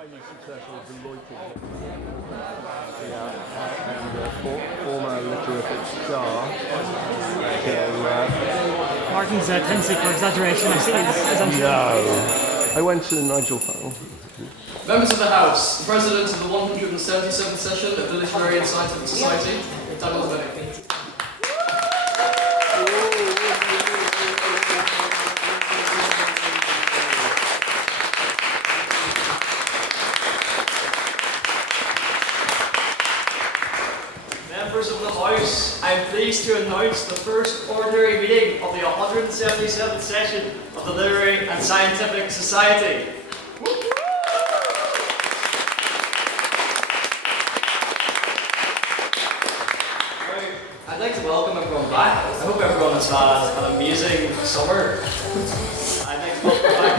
highly successful Deloitte. And former literary star. Martin's tendency for exaggeration, I see, is No. I went to the Nigel Fell. Members of the House, the President of the 177th session of the Literary and Scientific Society, Daniel Bennett. Members of the House, I am pleased to announce the first ordinary meeting of the 177th session of the Literary and Scientific Society. I'd like to welcome everyone back. I hope everyone has had an amazing summer. I'd like to welcome back.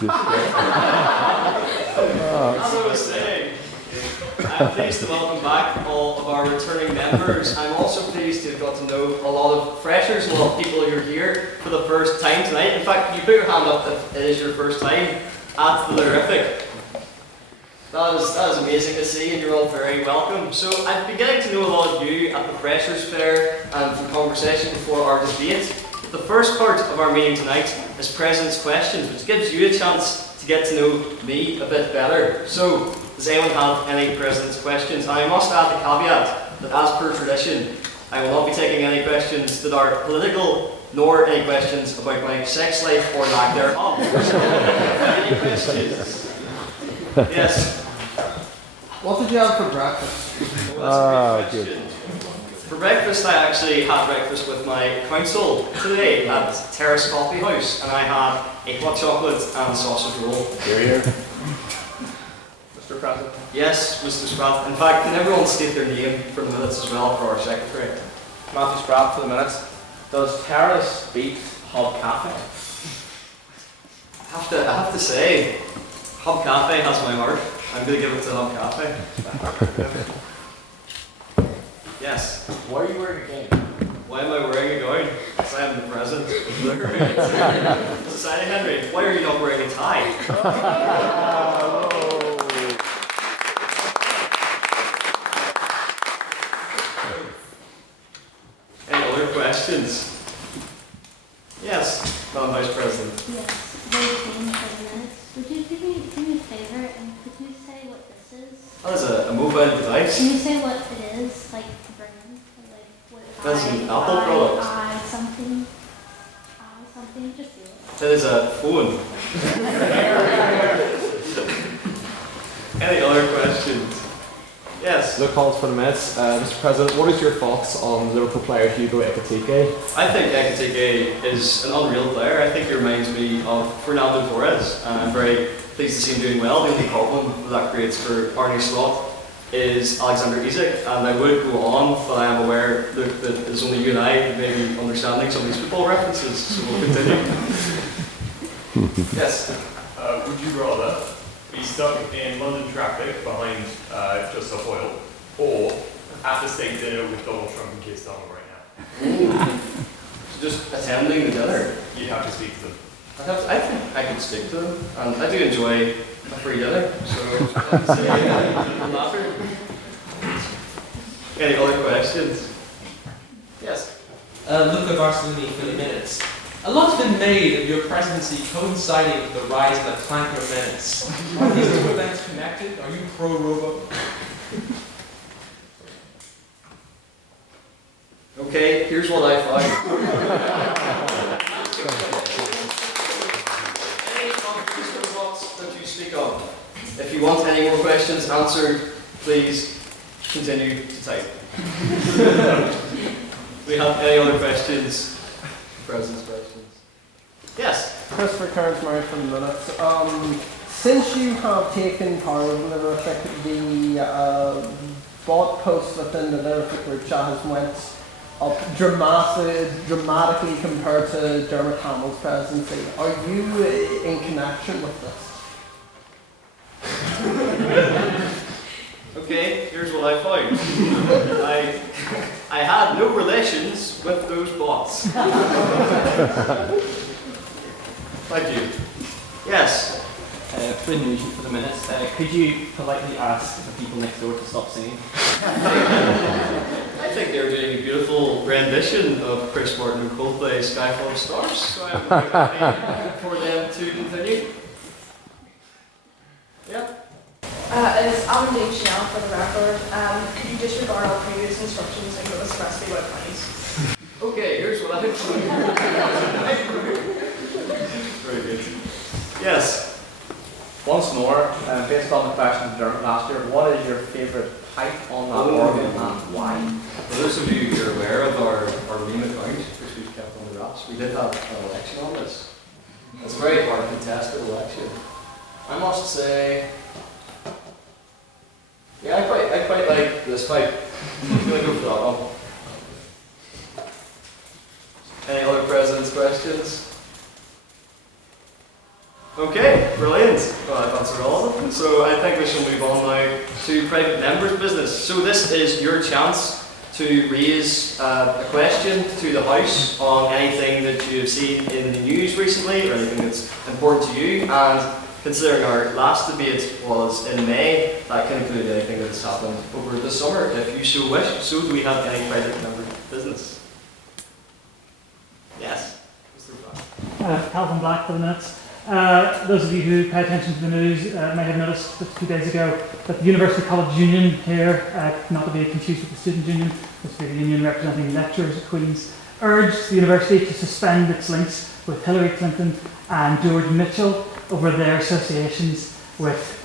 As I was saying, I'm pleased to welcome back all of our returning members. I'm also pleased to have got to know a lot of freshers, a lot of people who are here for the first time tonight. In fact, you put your hand up if it is your first time at the Literarific. That is amazing to see, and you're all very welcome. So I've been getting to know a lot of you at the Freshers' Fair and from conversation before our debate. The first part of our meeting tonight is President's Questions, which gives you a chance to get to know me a bit better. So, does anyone have any President's Questions? And I must add the caveat that as per tradition, I will not be taking any questions that are political, nor any questions about my sex life or lack thereof. Any questions? Yes. What did you have for breakfast? Well, that's a good question. For breakfast, I actually had breakfast with my council today at Terrace Coffee House, and I had a hot chocolate and sausage roll. Here. Mr. President? Yes, Mr. Spratt. In fact, can everyone state their name for the minutes as well for our secretary? Matthew Spratt for the minutes. Does Terrace beat Hub Cafe? I have to say, Hub Cafe has my heart. I'm going to give it to Hub Cafe. Yes. Why are you wearing a gown? Why am I wearing a gown? Because I am the president of the Literary Society. Henry, why are you not wearing a tie? Any other questions? Yes, Madam Vice President. Yes, very clean for the minutes. Would you do me a favor and could you say what this is? That is a mobile device. Can you say what it is, like the brand, like what That's an Apple product. Something, just do it. That is a phone. Any other questions? Yes. Luke Collins for the minutes. Mr. President, what is your thoughts on Liverpool player Hugo Ekitike? I think Ekitike is an unreal player. I think he reminds me of Fernando Torres. I'm very pleased to see him doing well. The only problem that creates for Arne Slot is Alexander Isak, and I would go on, but I am aware that there's only you and I maybe understanding some of these football references, so we'll continue. Yes? Would you rather be stuck in London traffic behind just off oil, or at the state dinner with Donald Trump and Keir Starmer right now? So just attending the dinner? You'd have to speak to them. I think I could stick to them, and I do enjoy a free dinner, so I'd say the latter. Any other questions? Yes? Luca Barceloni for the minutes. A lot's been made of your presidency coinciding with the rise of the Clanker Menace. Are these two events connected? Are you pro-Robo? Okay, here's what I find. Any countries or robots that you speak of? If you want any more questions answered, please continue to type. Do we have any other questions? President's questions. Yes? Christopher Cairns-Murray from the minutes. Since you have taken part of the Literarific, the bot posts within the Literarific group chat has went up dramatically compared to Dermot Hamill's presidency. Are you in connection with this? Okay, here's what I found. I had no relations with those bots. Thank you. Yes. For the news for the minutes, could you politely ask the people next door to stop singing? I think they're doing a beautiful rendition of Chris Martin and Coldplay's Sky Full of Stars, so I'm very happy for them to continue. Yeah. It's Alan Dean Chanel for the record. Could you disregard all previous instructions and give us the recipe with please? Okay, here's what I do. Very good. Yes. Once more, based on the question from last year, what is your favourite type on that organ and why? For those of you who are aware of our meme account, which we've kept on the wraps, we did have an election on this. It's a very hard contested election. I must say, yeah, I quite like this pipe. I'm gonna go for that one. Any other president's questions? Okay, brilliant. Well, I've answered all of them. So I think we shall move on now to private members' business. So this is your chance to raise a question to the House on anything that you have seen in the news recently or anything that's important to you. And considering our last debate was in May, that can include anything that's happened over the summer, if you so wish. So do we have any private member business? Yes. Mr. Bhatt. Calvin Black for the minutes. Those of you who pay attention to the news may have noticed just 2 days ago that the University College Union here, not to be confused with the Student Union, this is the union representing lecturers at Queen's, urged the university to suspend its links with Hillary Clinton and George Mitchell over their associations with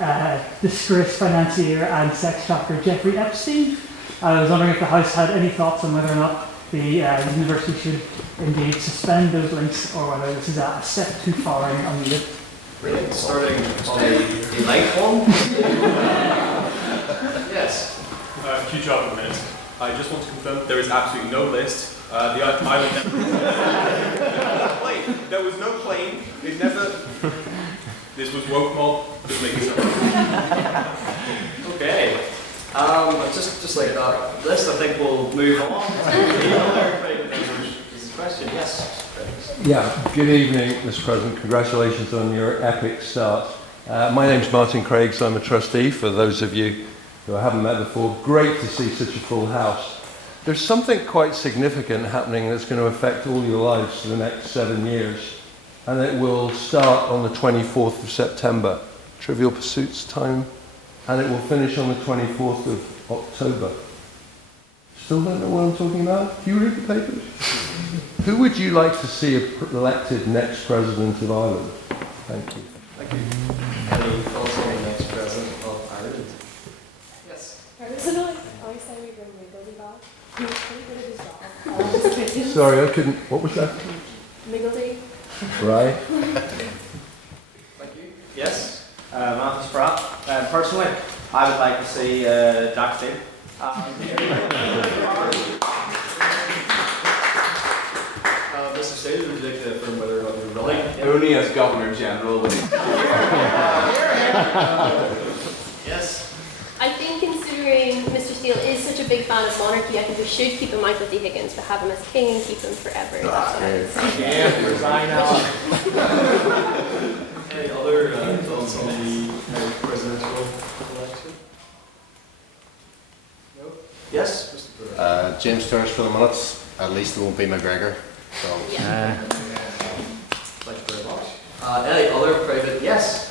disgraced financier and sex trafficker Jeffrey Epstein. I was wondering if the House had any thoughts on whether or not the university should indeed suspend those links, or whether this is a step too far and unneeded. Really? Starting on a light one? Yes. Huge job in a minute. I just want to confirm there is absolutely no list. The island never. Wait, there was no plane. It never. This was woke mob. Just making something. Okay. Just like that list, I think we'll move on to the other private members' question. Yes. Yeah, good evening, Mr. President. Congratulations on your epic start. My name's Martin Craig, so I'm a trustee. For those of you who I haven't met before, great to see such a full house. There's something quite significant happening that's going to affect all your lives for the next 7 years, and it will start on the 24th of September, Trivial Pursuits time, and it will finish on the 24th of October. Still don't know what I'm talking about? Do you read the papers? Who would you like to see elected next president of Ireland? Thank you. Thank you. Any thoughts on the next president of Ireland? Yes. I say we bring Miggledy back. He was pretty good at his job. Sorry, I couldn't. What was that? Miggledy. Right. Thank you. Yes. Matthew Spratt. Personally, I would like to see Jack Steele. Mr. Steele, would you like to affirm whether or not you're willing? Only as Governor General would he. Yes. I think considering Mr. Steele is such a big fan of monarchy, I think we should keep him Michael D. Higgins, but have him as king and keep him forever. That's what I would say. Yeah, resign now. Any other thoughts on the presidential election? No? Yes, Mr. Brewer. James Turner for the minutes. At least it won't be McGregor. So. Yeah. Thank you very much. Any other private? Yes.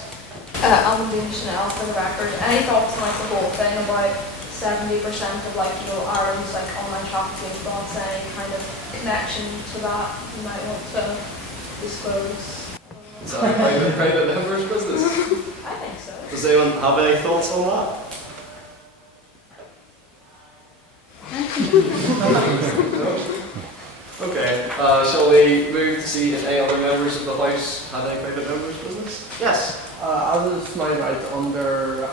Alan Dean Chanel for the record. Any thoughts on like the whole thing about 70% of Ireland's online trafficking bots? Any kind of connection to that you might want to disclose? Is that a private member's business? I think so. Does anyone have any thoughts on that? Okay, shall we move to see if any other members of the House have any private members' business? Yes. As is my right under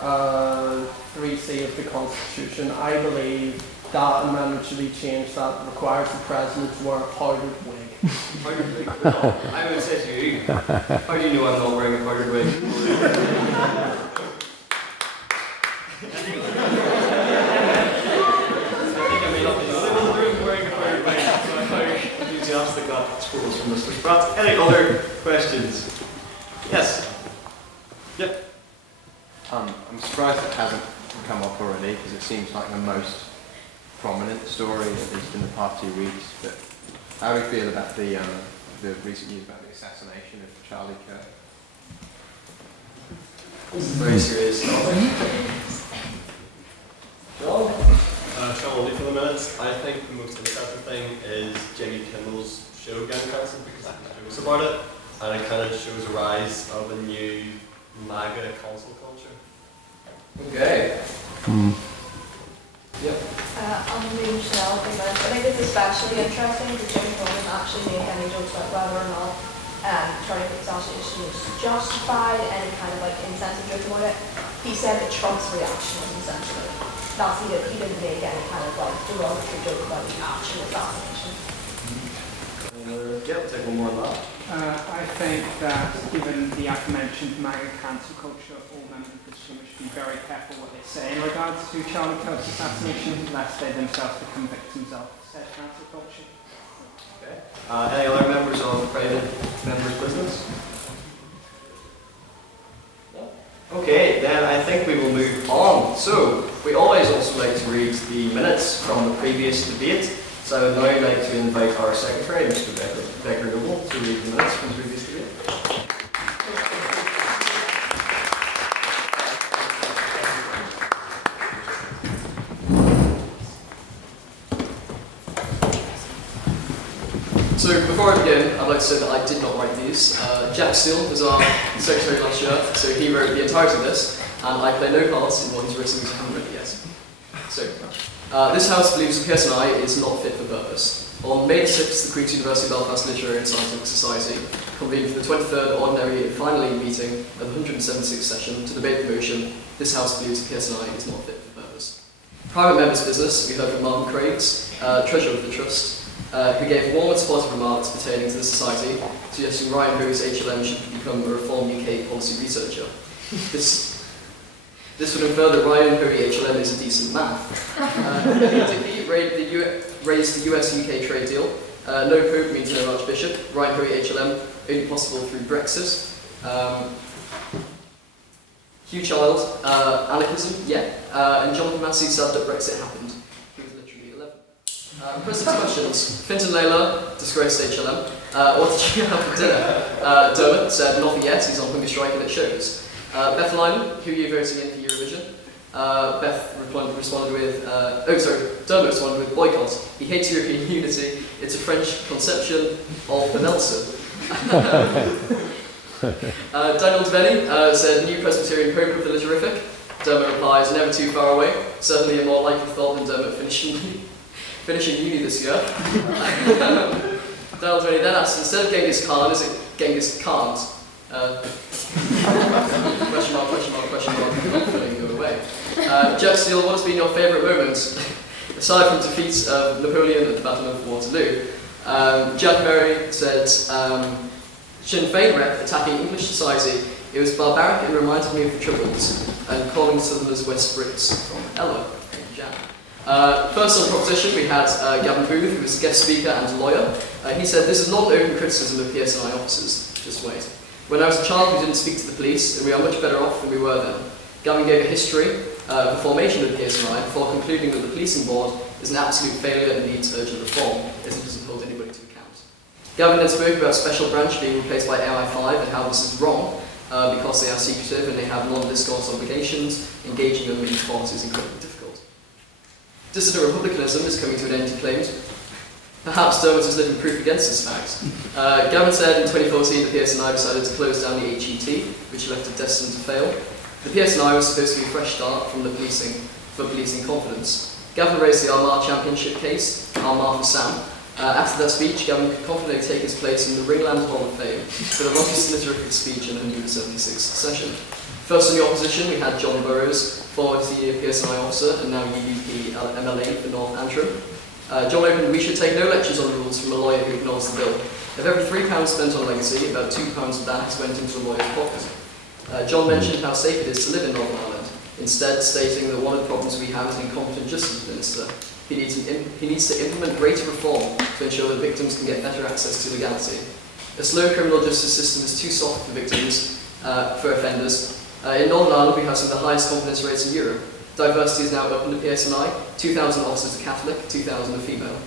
3C of the Constitution, I believe that amendment should be changed that requires the President to wear a powdered wig. Powdered wig? Well, I would say to you, how do you know I'm not wearing a powdered wig? Bhatt, any other questions? Yes. Yep. I'm surprised it hasn't come up already because it seems like the most prominent story, at least in the past 2 weeks. But how do you feel about the recent news about the assassination of Charlie Kirk? This is very serious stuff. John? Sean, only for the minutes. I think the most interesting thing is Jimmy Kimmel's show getting cancelled because he was about it, and it kind of shows a rise of a new MAGA cancel culture. Okay. Yep. I'm really Michelle, I think it's especially interesting that Jimmy Kimmel didn't actually make any jokes about whether or not Charlie Kirk's assassination was justified, any kind of like insensitive joke about it. He said that Trump's reaction was insensitive. That's he didn't make any kind of like derogatory joke about the actual assassination. Yeah, we'll take one more on that. I think that given the aforementioned MAGA cancel culture, all members of this chamber should be very careful what they say in regards to Charlie Kirk's assassination, lest they themselves become victims of said cancel culture. Okay. Any other members of private members' business? No? Okay, then I think we will move on. So, we always also like to read the minutes from the previous debate. So I would now like to invite our secretary, Mr. Becker Noble, to read the minutes from the previous debate. So before I begin, I'd like to say that I did not write these. Jack Steele was our secretary last year, so he wrote the entirety of this, and I play no part in what he's written because I haven't read it yet. So, this House believes the PSNI is not fit for purpose. On May 6th, the Queen's University Belfast Literary and Scientific Society convened for the 23rd Ordinary and Final meeting of the 176th session to debate the motion, this House believes the PSNI is not fit for purpose. Private members' business, we heard from Martin Craigs, Treasurer of the Trust, who gave warm and supportive remarks pertaining to the Society, suggesting Ryan Hoey's HLM should become a Reform UK policy researcher. This would infer that Ryan Hoey HLM is a decent man. He raised the US-UK trade deal. No Pope means no Archbishop. Ryan Hoey HLM, only possible through Brexit. Hugh Child, anarchism, yeah. And Jonathan Massey said that Brexit happened. He was literally 11. President's questions. Fintan Layla, disgraced HLM. What did you have for dinner? Dermot said nothing yet, he's on hunger strike and it shows. Beth Lynam, who are you voting in for Eurovision? Beth responded with, Dermot responded with boycott. He hates European unity. It's a French conception of the Nelson. Daniel Devaney said, new Presbyterian Pope of the Literific. Dermot replies, never too far away. Certainly a more likely thought than Dermot finishing uni this year. Daniel Devaney then asks, instead of Genghis Khan, is it Genghis Khan's? Question mark, I'm filling you away. Jack Steele, what has been your favourite moment, aside from defeats of Napoleon at the Battle of Waterloo? Jack Murray said, Sinn Féin rep attacking English society. It was barbaric and reminded me of the Troubles, and calling Southerners West Brits from Ella. Thank you, Jack. First on proposition, we had Gavin Booth, who was guest speaker and lawyer. He said, this is not an open criticism of PSNI officers. Just wait. When I was a child, we didn't speak to the police, and we are much better off than we were then. Gavin gave a history of the formation of the PSNI before concluding that the policing board is an absolute failure and needs urgent reform, as it doesn't hold anybody to account. Gavin then spoke about Special Branch being replaced by AI5 and how this is wrong, because they are secretive and they have non-discourse obligations. Engaging them in court is incredibly difficult. Dissident republicanism is coming to an end, he claimed. Perhaps Dermot is living proof against this fact. Gavin said in 2014 the PSNI decided to close down the HET, which left it destined to fail. The PSNI was supposed to be a fresh start from the policing confidence. Gavin raised the Armagh Championship case, Armagh for Sam. After that speech, Gavin could confidently take his place in the Ringland Hall of Fame for the longest literific speech in the 176th session. First in the opposition, we had John Burrows, former senior PSNI officer and now UVP MLA for North Antrim. John opened, we should take no lectures on rules from a lawyer who ignores the bill. Of every £3 spent on legacy, about £2 of that went into a lawyer's pocket. John mentioned how safe it is to live in Northern Ireland, instead stating that one of the problems we have is an incompetent justice minister. He needs to implement greater reform to ensure that victims can get better access to legality. A slow criminal justice system is too soft for victims, for offenders. In Northern Ireland, we have some of the highest confidence rates in Europe. Diversity is now up in the PSNI. 2,000 officers are Catholic, 2,000 are female.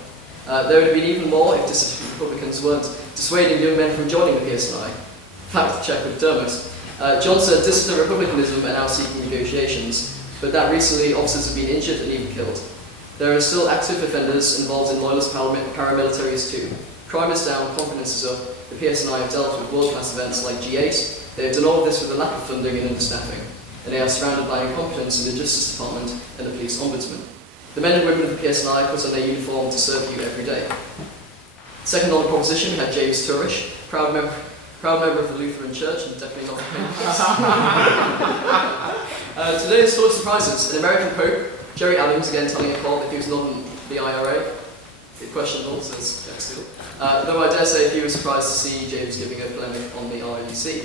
There would have been even more if dissident Republicans weren't dissuading young men from joining the PSNI. Fact check with Dermot. John said dissident Republicanism are now seeking negotiations, but that recently officers have been injured and even killed. There are still active offenders involved in loyalist paramilitaries too. Crime is down, confidence is up. The PSNI have dealt with world-class events like G8. They have done all of this with a lack of funding and understaffing, and they are surrounded by incompetence in the Justice Department and the Police Ombudsman. The men and women of the PSNI put on their uniform to serve you every day. Second on the proposition, we had James Turish, proud member of the Lutheran Church, and definitely not a Today is full of surprises. An American Pope, Jerry Adams, again telling a court that he was not in the IRA. Questionable, says Jack Steele. Though I dare say few were surprised to see James giving a polemic on the RUC.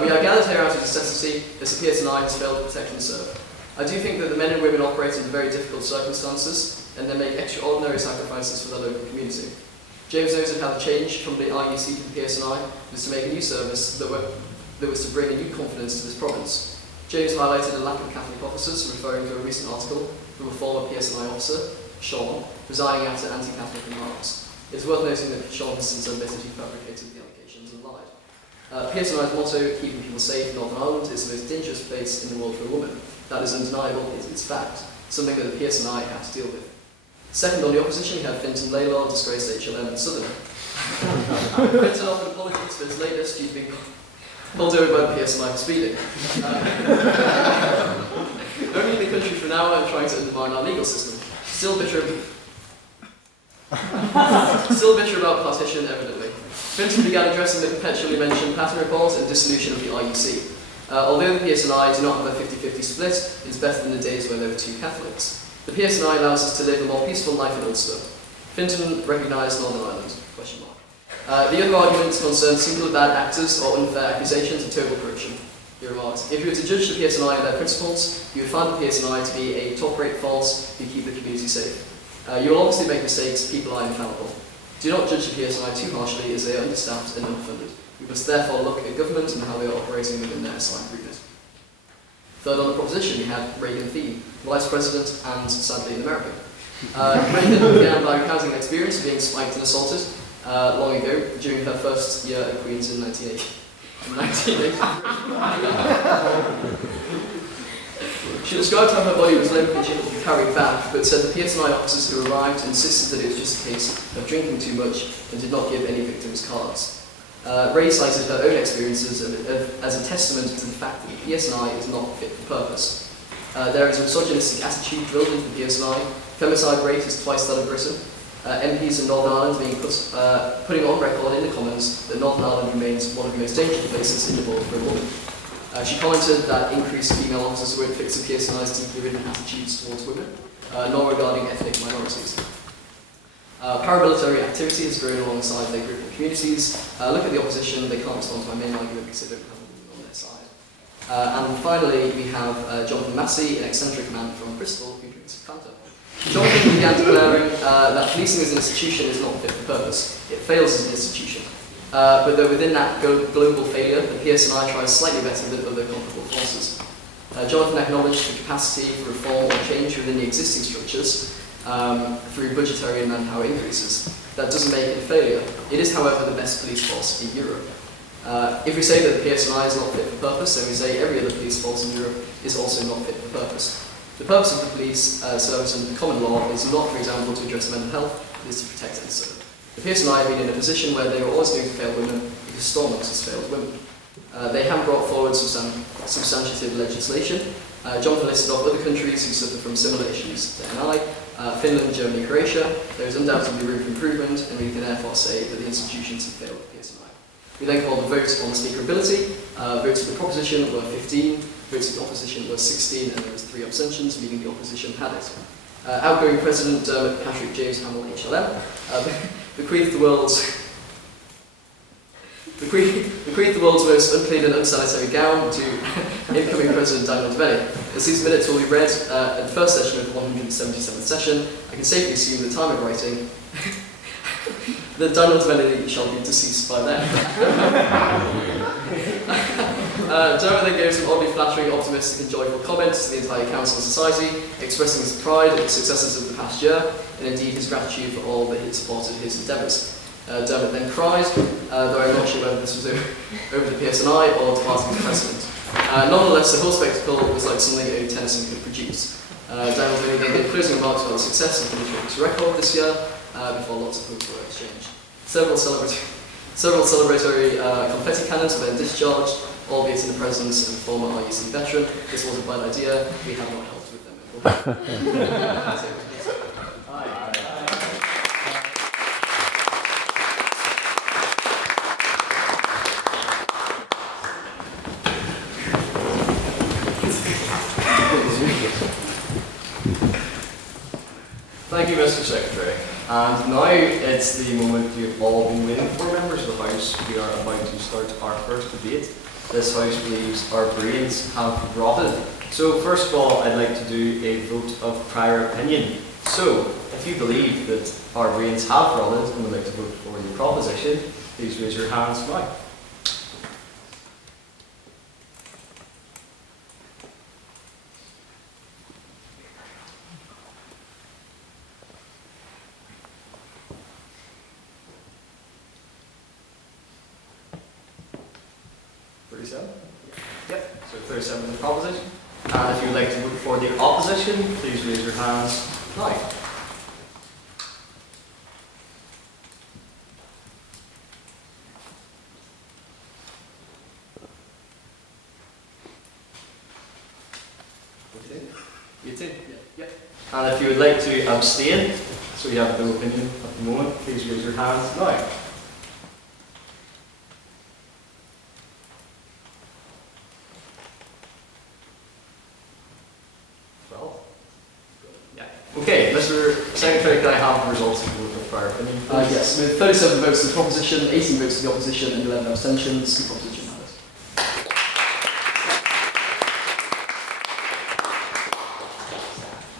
We are gathered here out of necessity, as the PSNI has failed to protect and serve. I do think that the men and women operate in very difficult circumstances, and they make extraordinary sacrifices for their local community. James noted how the change from the RUC to the PSNI was to make a new service that was to bring a new confidence to this province. James highlighted a lack of Catholic officers, referring to a recent article from a former PSNI officer, Sean, resigning after anti-Catholic remarks. It is worth noting that Sean has since admitted he fabricated the allegations and lied. PSNI's motto, keeping people safe in Northern Ireland, is the most dangerous place in the world for a woman. That is undeniable, it's fact, something that the PSNI have to deal with. Second on the opposition, we have Fintan Laylor, disgraced HLM and Southerner. Fintan offered apologies for his latest due to being pulled over by the PSNI for speeding. Only in the country for an hour and trying to undermine our legal system. Still bitter about partition, evidently. Fintan began addressing the perpetually mentioned pattern report and dissolution of the IUC. Although the PSNI do not have a 50-50 split, it is better than the days where there were two Catholics. The PSNI allows us to live a more peaceful life in Ulster. Fintan recognised Northern Ireland? The other arguments concern singular bad actors or unfair accusations of total corruption. He remarks, if you were to judge the PSNI and their principles, you would find the PSNI to be a top-rate false who keep the community safe. You will obviously make mistakes, people are infallible. Do not judge the PSNI too harshly as they are understaffed and unfunded. We must therefore look at government and how they are operating within their assigned remit. Third on the proposition, we had Reagan Thiem, Vice President and sadly an American. Reagan began by recounting an experience of being spiked and assaulted long ago during her first year at Queen's in 1980. She described how her body was limp and she had to be carried back, but said the PSNI officers who arrived insisted that it was just a case of drinking too much and did not give any victims cards. Ray cited her own experiences as a testament to the fact that the PSNI is not fit for purpose. There is a misogynistic attitude drilled into the PSNI. Femicide rate is twice that of Britain. MPs in Northern Ireland being putting on record in the Commons that Northern Ireland remains one of the most dangerous places in the world for a woman. She commented that increased female officers weren't fixed to PSNI's deeply ridden attitudes towards women, nor regarding ethnic minorities. Paramilitary activity has grown alongside their group of communities. Look at the opposition, they can't respond to my main argument because they don't have a woman on their side. And finally, we have Jonathan Massey, an eccentric man from Bristol who drinks Fanta. Jonathan began declaring that policing as an institution is not fit for purpose. It fails as an institution. But though within that global failure, the PSNI tries slightly better than other comparable forces. Jonathan acknowledged the capacity for reform or change within the existing structures through budgetary and manpower increases. That doesn't make it a failure. It is, however, the best police force in Europe. If we say that the PSNI is not fit for purpose, then we say every other police force in Europe is also not fit for purpose. The purpose of the police service under the common law is not, for example, to address mental health, it is to protect and serve. The PSNI have been in a position where they were always going to fail women because Stormont has failed women. They have brought forward substantive legislation. Jonathan listed off other countries who suffer from similar issues to NI, Finland, Germany, Croatia. There is undoubtedly room for improvement, and we can therefore say that the institutions have failed the PSNI. We then called the votes on speakerability. Votes for the proposition were 15, votes for the opposition were 16, and there was 3 abstentions, meaning the opposition had it. Outgoing President Dermot Patrick James Hamill HLM bequeathed the world's most unclean and unsanitary gown to incoming President Daniel Devaney. As these minutes will be read at the first session of the 177th session, I can safely assume the time of writing The download divinity shall be deceased by then. Dermot then gave some oddly flattering, optimistic and joyful comments to the entire council and society, expressing his pride at the successes of the past year, and indeed his gratitude for all that he had supported his endeavours. Dermot then cried, though I'm not sure whether this was over the PSNI or departing the president. Nonetheless, the whole spectacle was like something only Tennyson could produce. Dermot then gave closing remarks about the success of the Matrix record this year, before lots of hopes were exchanged. Several celebratory confetti cannons were then discharged, albeit in the presence of a former IUC veteran. This was a bad idea. We have not helped with them. Thank you, Mr. Secretary. And now it's the moment you've all been waiting for, members of the House. We are about to start our first debate. This House believes our brains have rotted. So first of all, I'd like to do a vote of prior opinion. So, if you believe that our brains have rotted and would like to vote for the proposition, please raise your hands now. Yep, so 37 is the proposition. And if you would like to vote for the opposition, please raise your hands now. You too? Yep. And if you would like to abstain, so you have no opinion at the moment, please raise your hands now. Okay, Mr. Secretary, can I have the results of the vote of prior opinion? Yes, with 37 votes to the proposition, 18 votes to the opposition, and 11 abstentions, the proposition matters.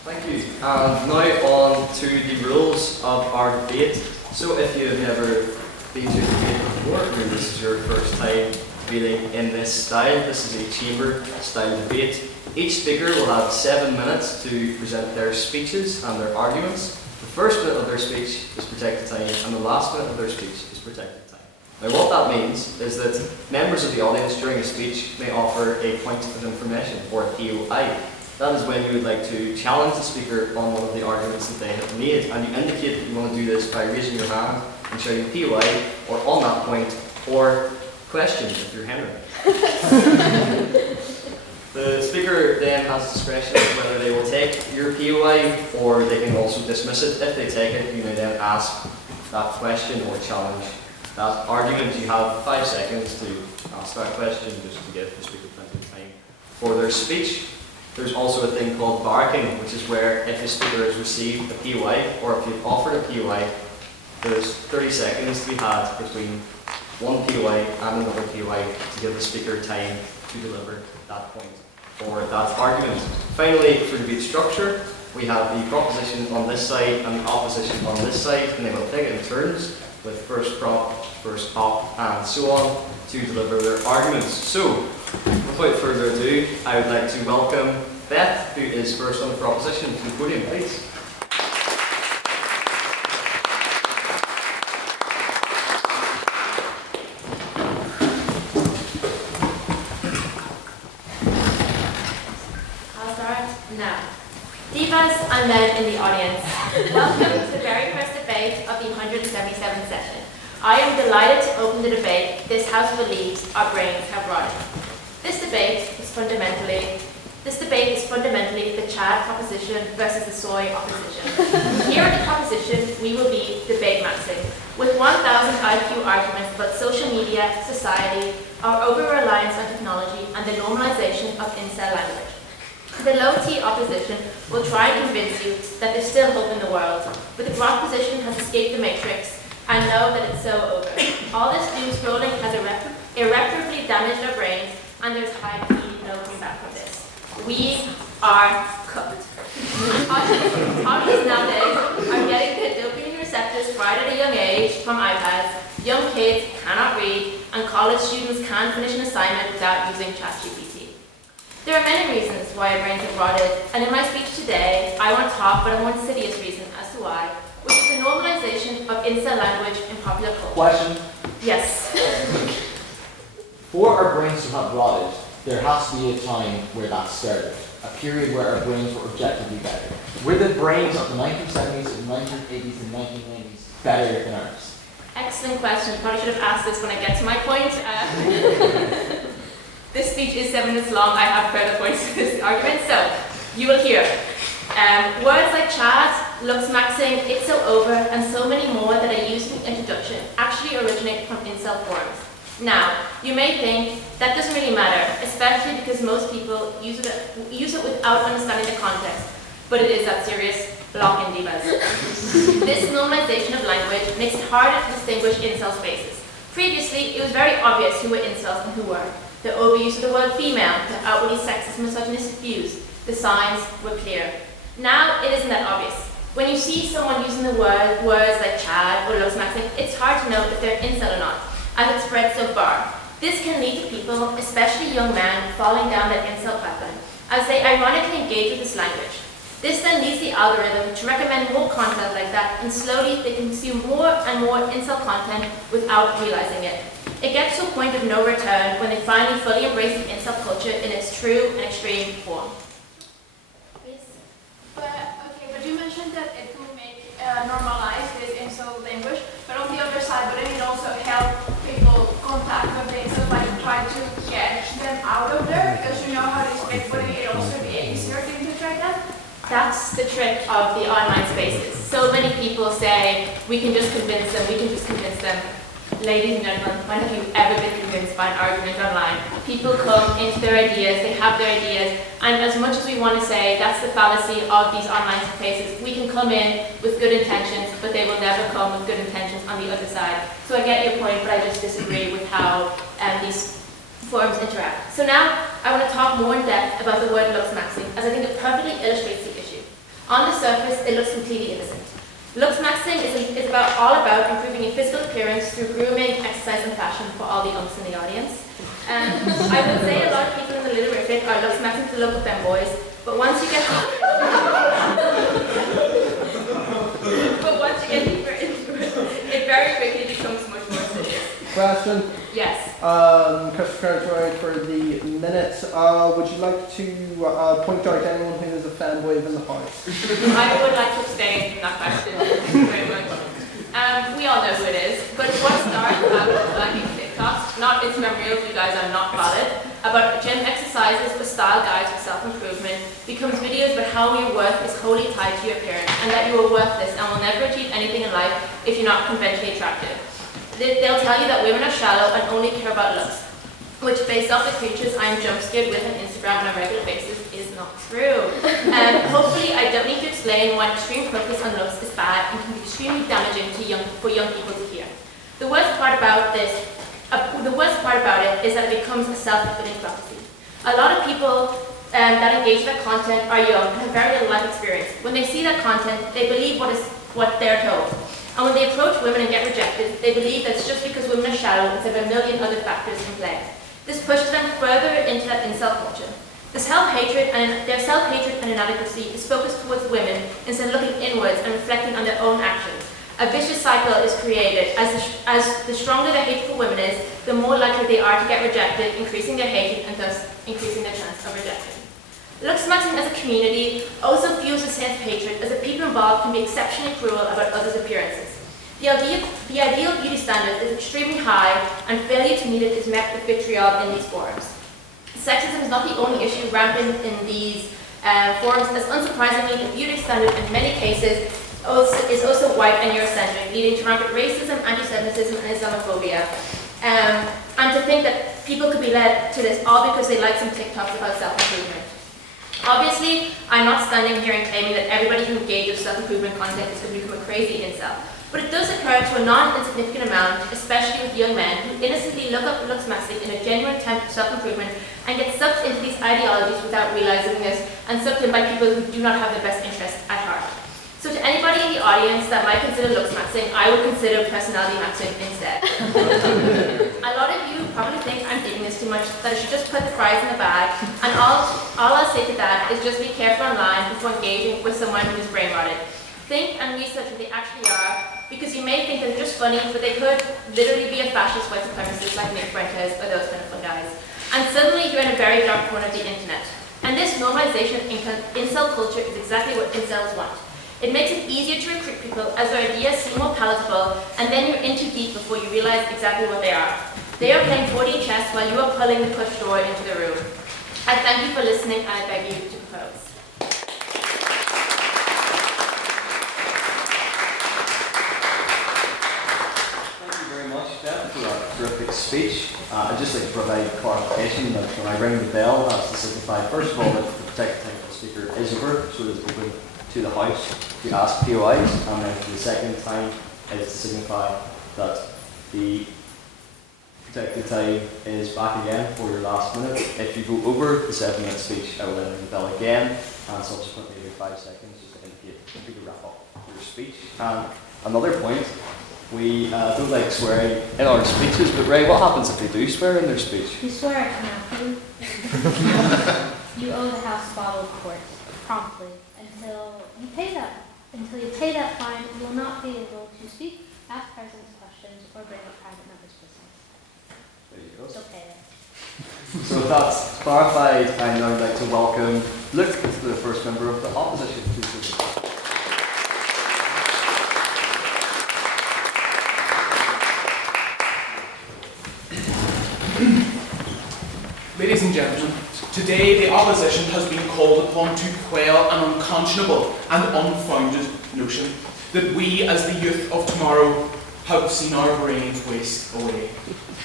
Thank you. And now on to the rules of our debate. So if you have never been to a debate before, or this is your first time debating in this style, this is a chamber style debate. Each speaker will have 7 minutes to present their speeches and their arguments. The first minute of their speech is protected time, and the last minute of their speech is protected time. Now what that means is that members of the audience during a speech may offer a point of information, or a POI. That is when you would like to challenge the speaker on one of the arguments that they have made, and you indicate that you want to do this by raising your hand and shouting POI, or on that point, or question if you're Henry. The speaker then has discretion whether they will take your POI or they can also dismiss it. If they take it, you may then ask that question or challenge that argument. You have 5 seconds to ask that question just to give the speaker plenty of time for their speech. There's also a thing called barracking, which is where if the speaker has received a POI or if you've offered a POI, there's 30 seconds to be had between one POI and another POI to give the speaker time to deliver that point or that argument. Finally, for debate structure, we have the proposition on this side and the opposition on this side, and they will take it in turns with first prop, first op, and so on to deliver their arguments. So, without further ado, I would like to welcome Beth, who is first on the proposition, to the podium, please. Divas and men in the audience, welcome to the very first debate of the 177th session. I am delighted to open the debate this House believes our brains have rotted. This debate is fundamentally the Chad proposition versus the soy opposition. Here at the proposition, we will be debate maxing with 1,000 IQ arguments about social media, society, our over-reliance on technology, and the normalization of incel language. The low-T opposition will try and convince you that there's still hope in the world, but the grok position has escaped the matrix and know that it's so over. All this doom scrolling has irreparably damaged our brains, and there's high-key no coming back from this. We are cooked. Audience nowadays are getting their dopamine receptors fried at a young age, engaged from iPads, young kids cannot read, and college students can't finish an assignment without using ChatGPT. There are many reasons why our brains have rotted, and in my speech today, I want to talk about a more insidious reason as to why, which is the normalization of incel language in popular culture. Question? Yes. For our brains to have rotted, there has to be a time where that started. A period where our brains were objectively better. Were the brains of the 1970s and 1980s and 1990s better than ours? Excellent question. You probably should have asked this when I get to my point. This speech is 7 minutes long. I have further points to this argument, so you will hear. Words like Chad, looksmaxing, it's so over, and so many more that I used in the introduction actually originate from incel forums. Now, you may think that doesn't really matter, especially because most people use it without understanding the context, but it is that serious. Block in divas. This normalization of language makes it harder to distinguish incel spaces. Previously, it was very obvious who were incels and who weren't. The overuse of the word female, the outwardly sexist, misogynistic views, the signs were clear. Now, it isn't that obvious. When you see someone using the words like Chad or looksmaxing, it's hard to know if they're incel or not, as it spreads so far. This can lead to people, especially young men, falling down that incel pipeline, as they ironically engage with this language. This then leads the algorithm to recommend more content like that, and slowly they consume more and more incel content without realizing it. It gets to a point of no return when they finally fully embrace the incel culture in its true and extreme form. But you mentioned that it will make normalize this incel language, but on the other side, wouldn't it also help people contact with the incel, like try to get them out of there, because you know how they speak, wouldn't it also be easier to infiltrate them? That's the trick of the online spaces. So many people say, we can just convince them, we can just convince them. Ladies and gentlemen, when have you ever been convinced by an argument online? People come into their ideas, they have their ideas, and as much as we want to say that's the fallacy of these online spaces, we can come in with good intentions, but they will never come with good intentions on the other side. So I get your point, but I just disagree with how these forums interact. So now, I want to talk more in depth about the word looksmaxing, as I think it perfectly illustrates the issue. On the surface, it looks completely innocent. Looksmaxing is all about improving your physical appearance through grooming, exercise, and fashion for all the umps in the audience. I would say a lot of people in the literary are looksmaxing for the look of them boys, but once you get deeper into it very quickly becomes much more serious. Question? Yes. Christopher Cartwright for the minutes. Would you like to point out anyone who is a fanboy in the house? I would like to abstain from that question. Thank you very much. We all know who it is, but what started out of liking TikToks, not Instagram Reels, you guys are not valid, about gym exercises or style guides for self-improvement, becomes videos about how your worth is wholly tied to your appearance, and that you are worthless and will never achieve anything in life if you're not conventionally attractive. They'll tell you that women are shallow and only care about looks, which based off the creatures I'm jump scared with on Instagram on a regular basis is not true. Hopefully I don't need to explain why extreme focus on looks is bad and can be extremely damaging for young people to hear. The worst part about it is that it becomes a self-fulfilling prophecy. A lot of people that engage with that content are young and have very little life experience. When they see that content, they believe what they're told. And when they approach women and get rejected, they believe that it's just because women are shallow instead of a million other factors in play. This pushes them further into that incel culture. Their self-hatred and inadequacy is focused towards women instead of looking inwards and reflecting on their own actions. A vicious cycle is created. As the stronger the hate for women is, the more likely they are to get rejected, increasing their hatred and thus increasing their chance of rejection. Looksmaxing as a community also fuels a sense of hatred, as the people involved can be exceptionally cruel about others' appearances. The ideal beauty standard is extremely high, and failure to meet it is met with vitriol in these forums. Sexism is not the only issue rampant in these forums, as unsurprisingly, the beauty standard in many cases is also white and Eurocentric, leading to rampant racism, anti-Semitism, and Islamophobia. And to think that people could be led to this all because they like some TikToks about self-improvement. Obviously, I'm not standing here and claiming that everybody who engages with self-improvement content is going to become a crazy incel. But it does occur to a non-insignificant amount, especially with young men who innocently look up looksmaxing in a genuine attempt at self-improvement and get sucked into these ideologies without realizing this, and sucked in by people who do not have their best interests at heart. So to anybody in the audience that might consider looks maxing, I would consider personality maxing instead. A lot of you probably think I'm digging this too much, that I should just put the prize in the bag, and all I'll say to that is just be careful online before engaging with someone who's brain rotted. Think and research what they actually are, because you may think they're just funny, but they could literally be a fascist white supremacist like Nick Fuentes or those kind of fun guys. And suddenly you're in a very dark corner of the internet. And this normalization of incel culture is exactly what incels want. It makes it easier to recruit people as their ideas seem more palatable, and then you're in too deep before you realize exactly what they are. They are playing 4D chess while you are pulling the push door into the room. I thank you for listening, and I beg you to propose. Thank you very much, Beth, for that terrific speech. I'd just like to provide clarification that when I ring the bell, that's to signify, first of all, that the protected technical speaker is over, so it's open to the House to ask POIs, and then for the second time is to signify that the protected time is back again for your last minute. If you go over the 7-minute speech, I will then ring the bell again, and subsequently every 5 seconds just to indicate if you can wrap up your speech. And another point, we don't like swearing in our speeches, but Ray, what happens if they do swear in their speech? You swear I cannot do. You owe the house bottle of court promptly until you pay that. Until you pay that fine, you will not be able to speak, ask president's questions, or bring up private members' business. There you go. So pay it. So with that clarified, I'd now like to welcome Luke, the first member of the opposition. Ladies and gentlemen, today the opposition has been called upon to quell an unconscionable and unfounded notion that we as the youth of tomorrow have seen our brains waste away,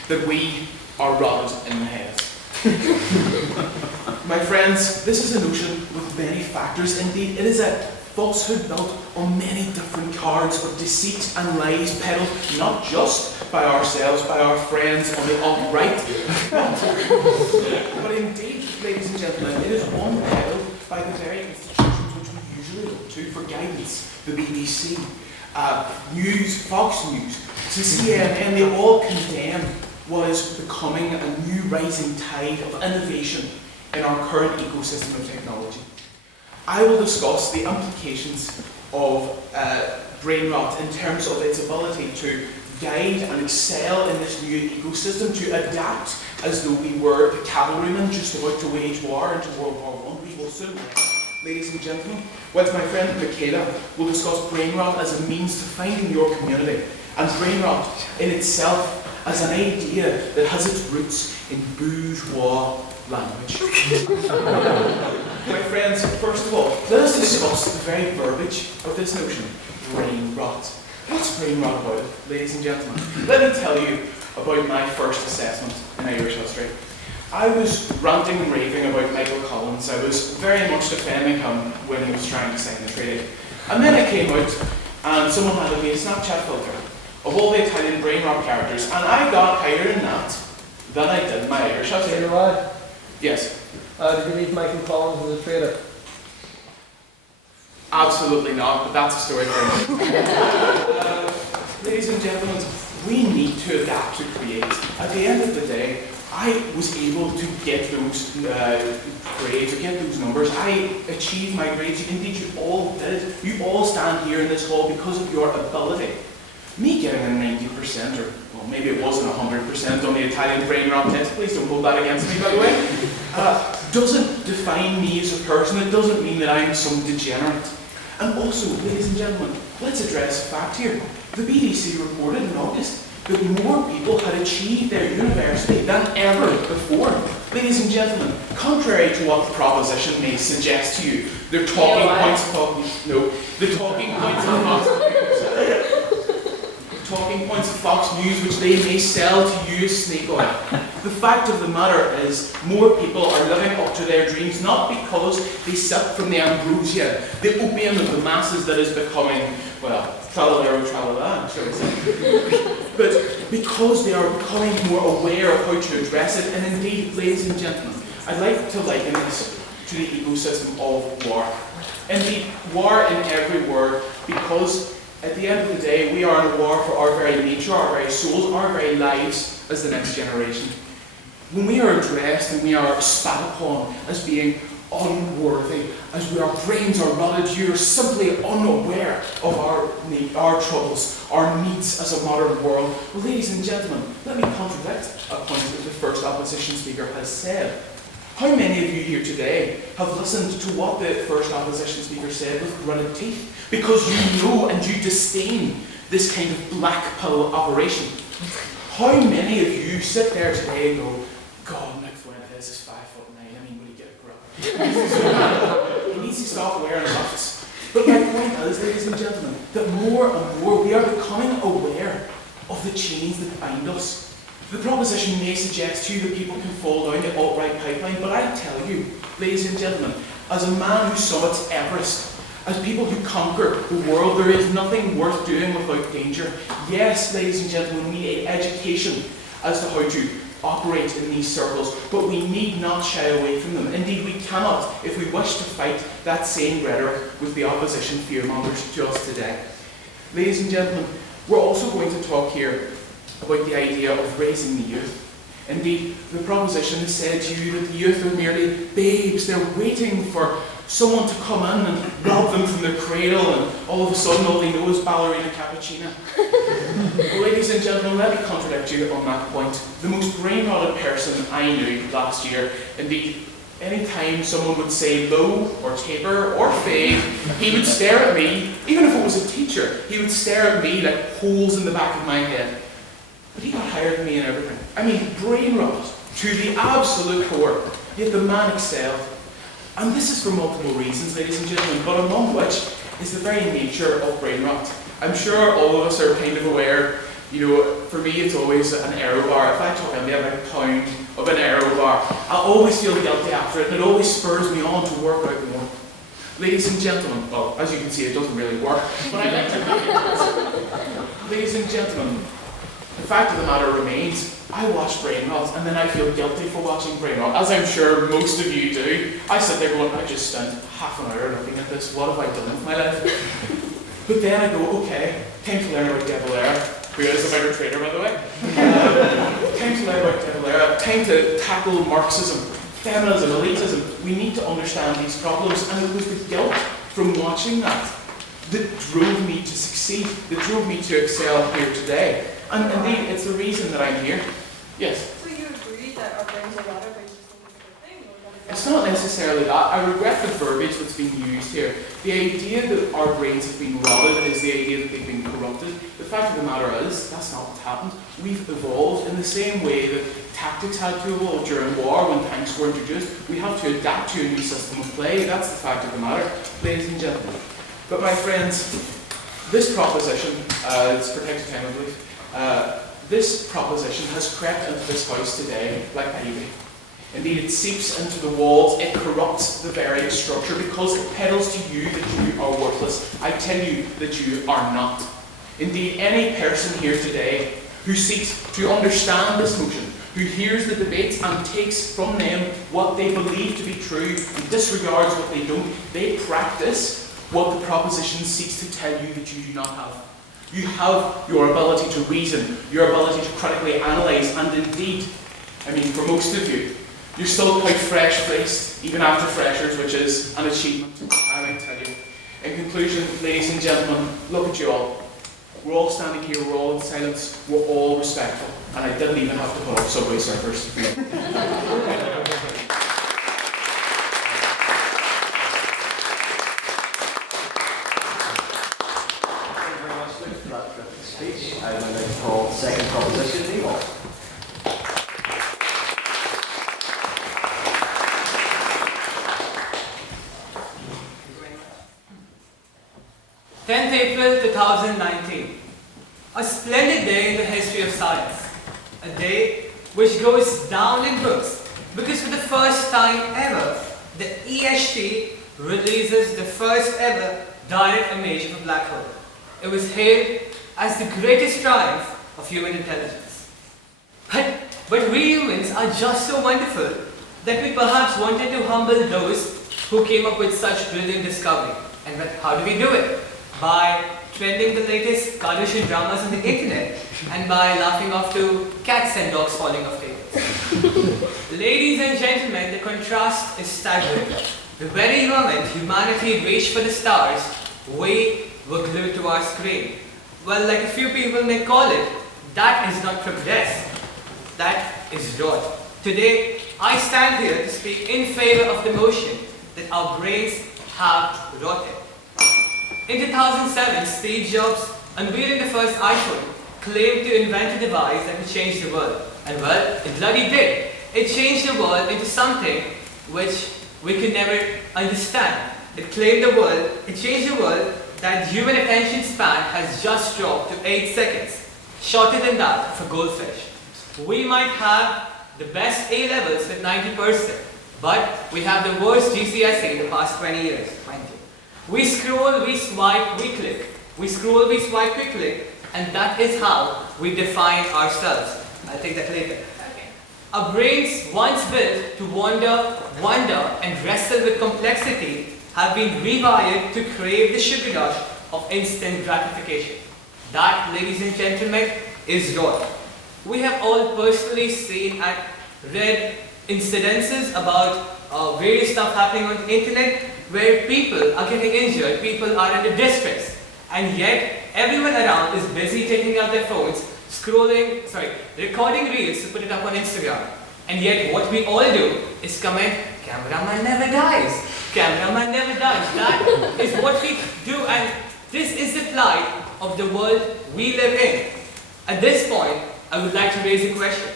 that we are rotted in the head. My friends, this is a notion with many factors. Indeed, it is a falsehood built on many different cards of deceit and lies peddled not just by ourselves, by our friends on the alt-right, but indeed, ladies and gentlemen, it is one peddled by the very institutions which we usually look to for guidance. The BBC, News, Fox News, to CNN, they all condemn what is becoming a new rising tide of innovation in our current ecosystem of technology. I will discuss the implications of brain rot in terms of its ability to guide and excel in this new ecosystem, to adapt as though we were the cavalrymen just about to wage war into World War I. We will soon learn. Ladies and gentlemen, with my friend Mikayla, we'll discuss brain rot as a means to finding your community, and brain rot in itself as an idea that has its roots in bourgeois language. My friends, first of all, let us discuss the very verbiage of this notion, brain rot. What's brain rot about, ladies and gentlemen? Let me tell you about my first assessment in Irish history. I was ranting and raving about Michael Collins. I was very much defending him when he was trying to sign the treaty. And then I came out and someone handed me a Snapchat filter of all the Italian brain rot characters, and I got higher in that than I did in my Irish history. Yes. Do you believe Michael Collins was a traitor? Absolutely not, but that's a story for another. Ladies and gentlemen, we need to adapt to create. At the end of the day, I was able to get those grades, or get those numbers. I achieved my grades. Indeed, you all did. You all stand here in this hall because of your ability. Me getting a 90%, or well, maybe it wasn't 100% on the Italian brain rot test, please don't hold that against me, by the way, doesn't define me as a person. It doesn't mean that I'm some degenerate. And also, ladies and gentlemen, let's address a fact here. The BBC reported in August that more people had achieved their university than ever before. Ladies and gentlemen, contrary to what the proposition may suggest to you, the talking points of Fox News, which they may sell to you as snake oil. The fact of the matter is, more people are living up to their dreams, not because they sip from the ambrosia, the opium of the masses that is becoming, well, tralala, shall we say, but because they are becoming more aware of how to address it. And indeed, ladies and gentlemen, I'd like to liken this to the ecosystem of war. Indeed, war in every word, because at the end of the day, we are in a war for our very nature, our very souls, our very lives as the next generation. When we are addressed and we are spat upon as being unworthy, as our brains are rotted, you are simply unaware of our troubles, our needs as a modern world. Well, ladies and gentlemen, let me contradict a point that the first opposition speaker has said. How many of you here today have listened to what the first opposition speaker said with gritted teeth? Because you know and you disdain this kind of black pill operation. How many of you sit there today and go, God, Nick Fuentes is 5'9", I mean, will he get a grip? He needs to stop wearing ruffs. But my point is, ladies and gentlemen, that more and more we are becoming aware of the chains that bind us. The proposition may suggest to you that people can fall down the alt-right pipeline, but I tell you, ladies and gentlemen, as a man who summits Everest, as people who conquer the world, there is nothing worth doing without danger. Yes, ladies and gentlemen, we need education as to how to operate in these circles, but we need not shy away from them. Indeed, we cannot if we wish to fight that same rhetoric with the opposition fearmongers to us today. Ladies and gentlemen, we're also going to talk here about the idea of raising the youth. Indeed, the proposition has said to you that the youth are merely babes. They're waiting for someone to come in and rob them from their cradle, and all of a sudden all they know is ballerina cappuccino. Well, ladies and gentlemen, let me contradict you on that point. The most brain-rotted person I knew last year, indeed, any time someone would say low or taper or fade, he would stare at me, even if it was a teacher, he would stare at me like holes in the back of my head. But he got higher than me and everything. I mean, brain rot to the absolute core. Yet the man excelled. And this is for multiple reasons, ladies and gentlemen, but among which is the very nature of brain rot. I'm sure all of us are kind of aware, you know, for me it's always an aero bar. If I took about a pound of an aero bar, I'll always feel guilty after it, and it always spurs me on to work out more. Ladies and gentlemen, well, as you can see, it doesn't really work, but I like to think it does. Ladies and gentlemen, the fact of the matter remains, I watch brain rot and then I feel guilty for watching brain rot, as I'm sure most of you do. I sit there going, I just spent half an hour looking at this, what have I done with my life? But then I go, okay, time to learn about De Valera, who is a bigger trader, by the way. Time to learn about De Valera, time to tackle Marxism, feminism, elitism. We need to understand these problems, and it was the guilt from watching that drove me to succeed, that drove me to excel here today. And indeed, it's the reason that I'm here. Yes? So you agree that our brains are rotted, but you just think it's a good thing? It's not necessarily that. I regret the verbiage that's been used here. The idea that our brains have been rotted is the idea that they've been corrupted. The fact of the matter is, that's not what's happened. We've evolved in the same way that tactics had to evolve during war when tanks were introduced. We have to adapt to a new system of play. That's the fact of the matter, ladies and gentlemen. But my friends, this proposition, it's protected time, I believe, this proposition has crept into this house today like ivy. Indeed, it seeps into the walls, it corrupts the very structure because it peddles to you that you are worthless. I tell you that you are not. Indeed, any person here today who seeks to understand this motion, who hears the debates and takes from them what they believe to be true and disregards what they don't, they practice what the proposition seeks to tell you that you do not have. You have your ability to reason, your ability to critically analyse, and indeed, I mean, for most of you, you're still quite fresh-faced, even after freshers, which is an achievement, I might tell you. In conclusion, ladies and gentlemen, look at you all. We're all standing here, we're all in silence, we're all respectful, and I didn't even have to put up Subway surfers. Speech. I would like to call the second proposition, Nihal. April 2019. A splendid day in the history of science. A day which goes down in books because for the first time ever, the EST releases the first ever direct image of a black hole. It was hailed as the greatest triumph of human intelligence. But we humans are just so wonderful that we perhaps wanted to humble those who came up with such brilliant discovery. And how do we do it? By trending the latest Kardashian dramas on the internet and by laughing off to cats and dogs falling off tables. Ladies and gentlemen, the contrast is staggering. The very moment humanity reached for the stars, we were glued to our screen. Well, like a few people may call it, that is not progress. That is rot. Today, I stand here to speak in favor of the motion that our brains have rotted. In 2007, Steve Jobs, unveiling the first iPhone, claimed to invent a device that would change the world. And well, it bloody did. It changed the world into something which we could never understand. It changed the world that human attention span has just dropped to 8 seconds, shorter than that of a goldfish. We might have the best A-levels with 90%, but we have the worst GCSE in the past 20 years, mind you. We scroll, we swipe, we click. We scroll, we swipe, we click, and that is how we define ourselves. I'll take that later. Our brains, once built to wonder, and wrestle with complexity, have been rewired to crave the sugar rush of instant gratification. That, ladies and gentlemen, is rot. We have all personally seen and read incidences about various stuff happening on the internet where people are getting injured, people are in distress, and yet everyone around is busy taking out their phones, recording reels to put it up on Instagram. And yet what we all do is comment, cameraman never dies. Cameraman never dies. That is what we do, and this is the plight of the world we live in. At this point, I would like to raise a question.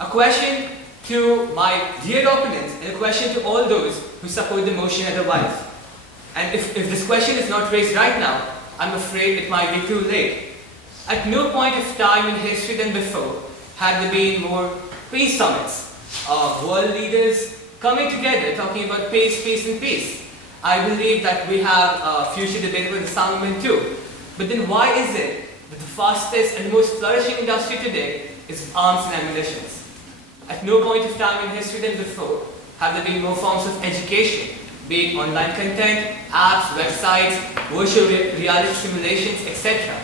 A question to my dear opponents and a question to all those who support the motion otherwise. And if this question is not raised right now, I'm afraid it might be too late. At no point of time in history than before had there been more peace summits, world leaders coming together talking about peace, peace and peace. I believe that we have a future debate about disarmament too. But then why is it that the fastest and most flourishing industry today is arms and ammunition? At no point of time in history than before have there been more forms of education, be it online content, apps, websites, virtual reality simulations, etc.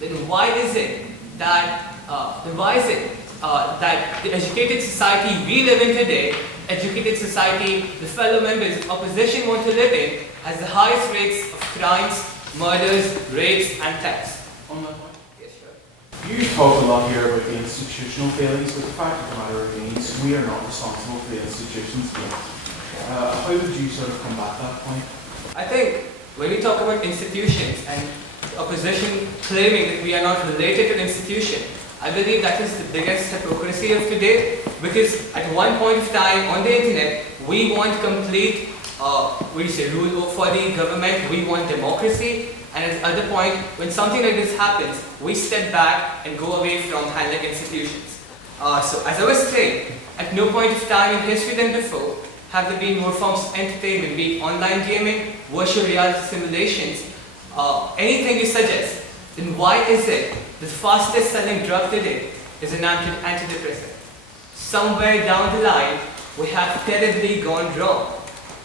Then why is it that the educated society we live in today, educated society the fellow members of opposition want to live in, has the highest rates of crimes, murders, rapes and thefts? On my point? Yes, sure. You talk a lot here about the institutional failings, but the fact of the matter remains we are not responsible for the institutions. How would you sort of combat that point? I think when we talk about institutions and opposition claiming that we are not related to the institution, I believe that is the biggest hypocrisy of today, because at one point of time on the internet, we want complete rule for the government, we want democracy, and at the other point, when something like this happens, we step back and go away from handling institutions. So as I was saying, at no point of time in history than before have there been more forms of entertainment, be it online gaming, virtual reality simulations, anything you suggest. Then why is it the fastest selling drug today is an antidepressant? Somewhere down the line, we have terribly gone wrong.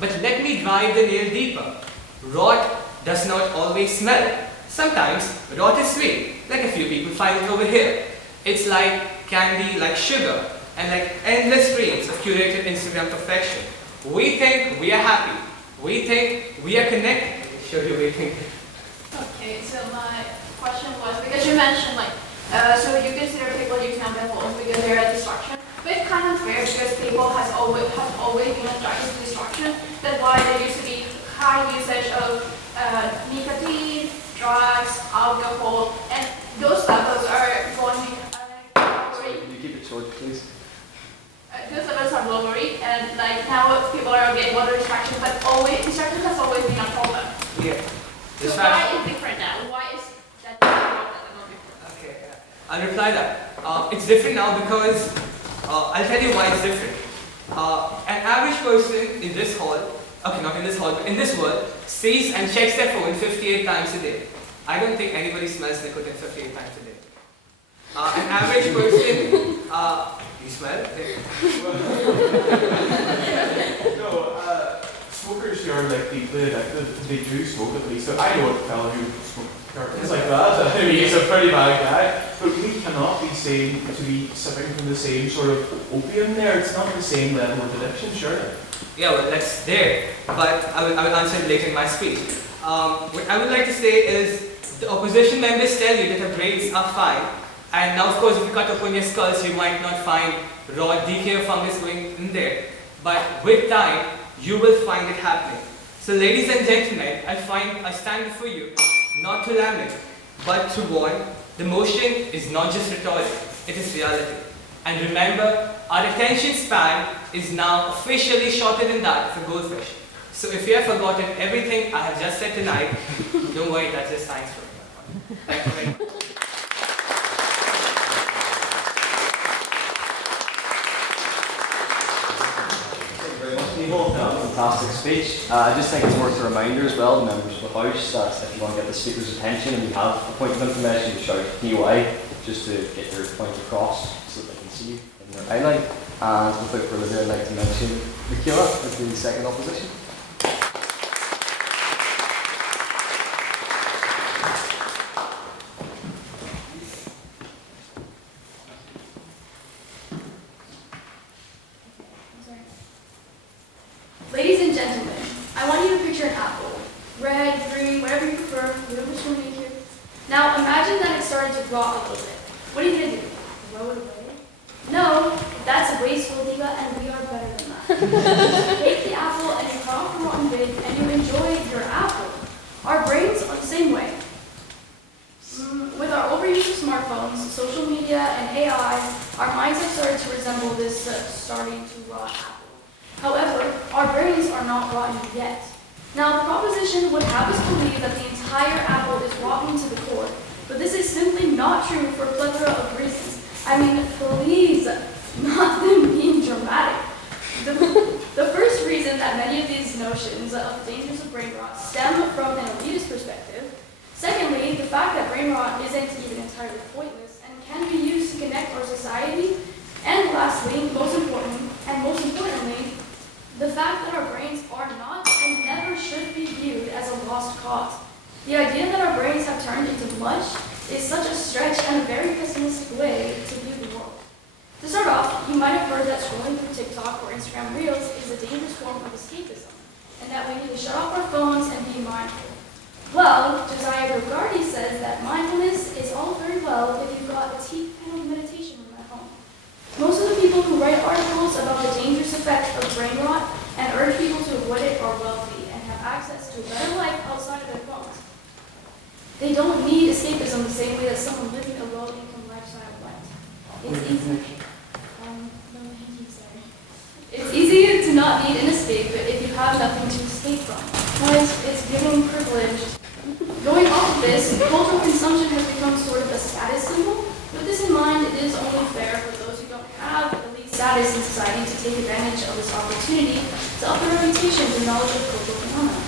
But let me drive the nail deeper. Rot does not always smell. Sometimes rot is sweet, like a few people find it over here. It's like candy, like sugar, and like endless streams of curated Instagram perfection. We think we are happy. We think we are connected. Let me show you what we think. Okay, so my question was, because you mentioned so you consider people using their phones because they're a distraction, but it's kind of fair because people has always been attracted to distraction. That's why there used to be high usage of nicotine, drugs, alcohol, and those levels are going Can you keep it short, please? those levels are lowering, and now people are getting more distraction, but distraction has always been a problem. Yeah. So why is different now? Why is that not different? Okay, I'll reply that. It's different now because I'll tell you why it's different. An average person in this hall, okay, not in this hall, but in this world, sees and checks their phone 58 times a day. I don't think anybody smells nicotine 58 times a day. An average person, you smell? No, smokers who are like deeply addicted, they do smoke at least. So I know a fellow who smokes cartons like that. I mean, he's a pretty bad guy. But we cannot be seen to be sipping from the same sort of opium there. It's not the same level of addiction, surely. Yeah, well, that's there. But I will answer it later in my speech. What I would like to say is the opposition members tell you that the grades are fine. And now, of course, if you cut open your skulls, you might not find raw decay fungus going in there. But with time, you will find it happening. So, ladies and gentlemen, I stand before you not to lament, but to warn. The motion is not just rhetoric, it is reality. And remember, our attention span is now officially shorter than that of a goldfish. So if you have forgotten everything I have just said tonight, don't worry, that's just science for you. Thank you very much. Nihal, fantastic speech. I just think it's worth a reminder as well, the members of the House, that if you want to get the Speaker's attention and you have a point of information, you shout DOI just to get your point across so that they can see you in their eye line. And without further ado, I'd like to mention Mikayla as the second opposition. Ladies and gentlemen, I want you to picture an apple. Red, green, whatever you prefer, which one you here. Now imagine that it started to rot a little bit. What are you going to do? Throw it away? No, that's wasteful, Diva, and we are better than that. Take the apple and you cut off the rotten bit and you enjoy your apple. Our brains are the same way. With our overuse of smartphones, social media, and AI, our minds have started to resemble this starting to rot apple. However, our brains are not rotten yet. Now, the proposition would have us believe that the entire apple is rotten to the core, but this is simply not true for a plethora of reasons. I mean, please, not them being dramatic. The first reason that many of these notions of the dangers of brain rot stem from an elitist perspective. Secondly, the fact that brain rot isn't even entirely pointless and can be used to connect our society. And lastly, most importantly, the fact that our brains are not and never should be viewed as a lost cause. The idea that our brains have turned into mush is such a stretch and a very pessimistic way to view the world. To start off, you might have heard that scrolling through TikTok or Instagram Reels is a dangerous form of escapism, and that we need to shut off our phones and be mindful. Well, Josiah Rogardi says that mindfulness is all very well if you've got a teeth-paneled meditation room at home. Most of the people who write articles about the dangerous effects of brain rot and urge people to avoid it are wealthy and have access to a better life outside of their phones. They don't need escapism the same way that someone living a low-income lifestyle might. It's easy to not need an escape if you have nothing to escape from. Guys, it's giving privilege. Going off of this, cultural consumption has become sort of a status symbol. With this in mind, it is only fair for those who don't have elite status in society to take advantage of this opportunity to up their reputation through knowledge of cultural phenomena.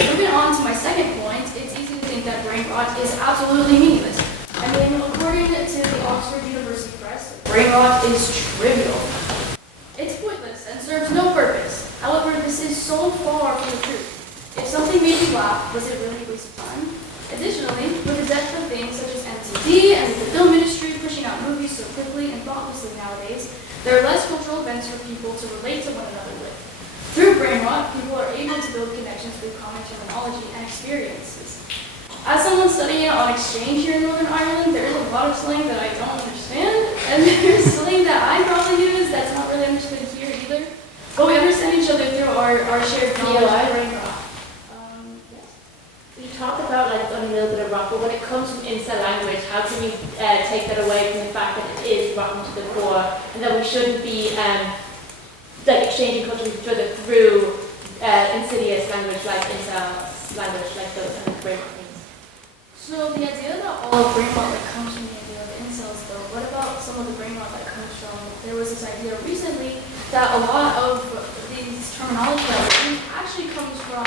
Moving on to my second point, it's easy to think that brain rot is absolutely meaningless. I mean, according to the Oxford University Press, brain rot is trivial. It's pointless and serves no purpose. However, this is so far from the truth. If something made you laugh, was it really a waste of time? Additionally, with the death of things such as MTV and with the film industry pushing out movies so quickly and thoughtlessly nowadays, there are less cultural events for people to relate to one another with. Through brain rot, people are able to build connections through common terminology and experiences. As someone studying on exchange here in Northern Ireland, there is a lot of slang that I don't understand, and there's slang that I probably use that's not really understood here either. But we understand each other through our shared knowledge of brain rot. We talk about like on a little bit of rot, but when it comes from incel language, how can we take that away from the fact that it is rotten to the core, and that we shouldn't be like exchanging culture with each other through insidious language like incel language, like those kind of brain rot things. So the idea that all of brain rot that comes from the idea of incels, though, what about some of the brain rot that comes from? There was this idea recently that a lot of these terminology that we use actually comes from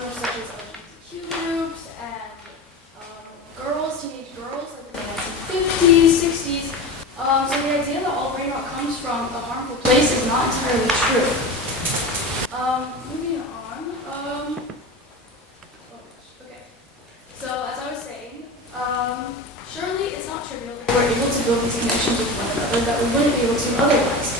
groups such as LGBTQ groups and girls, teenage girls, like in the 1950s, 60s. So the idea that all brain rot comes from a harmful place is not entirely true. we're able to build these connections with one another that we wouldn't be able to otherwise.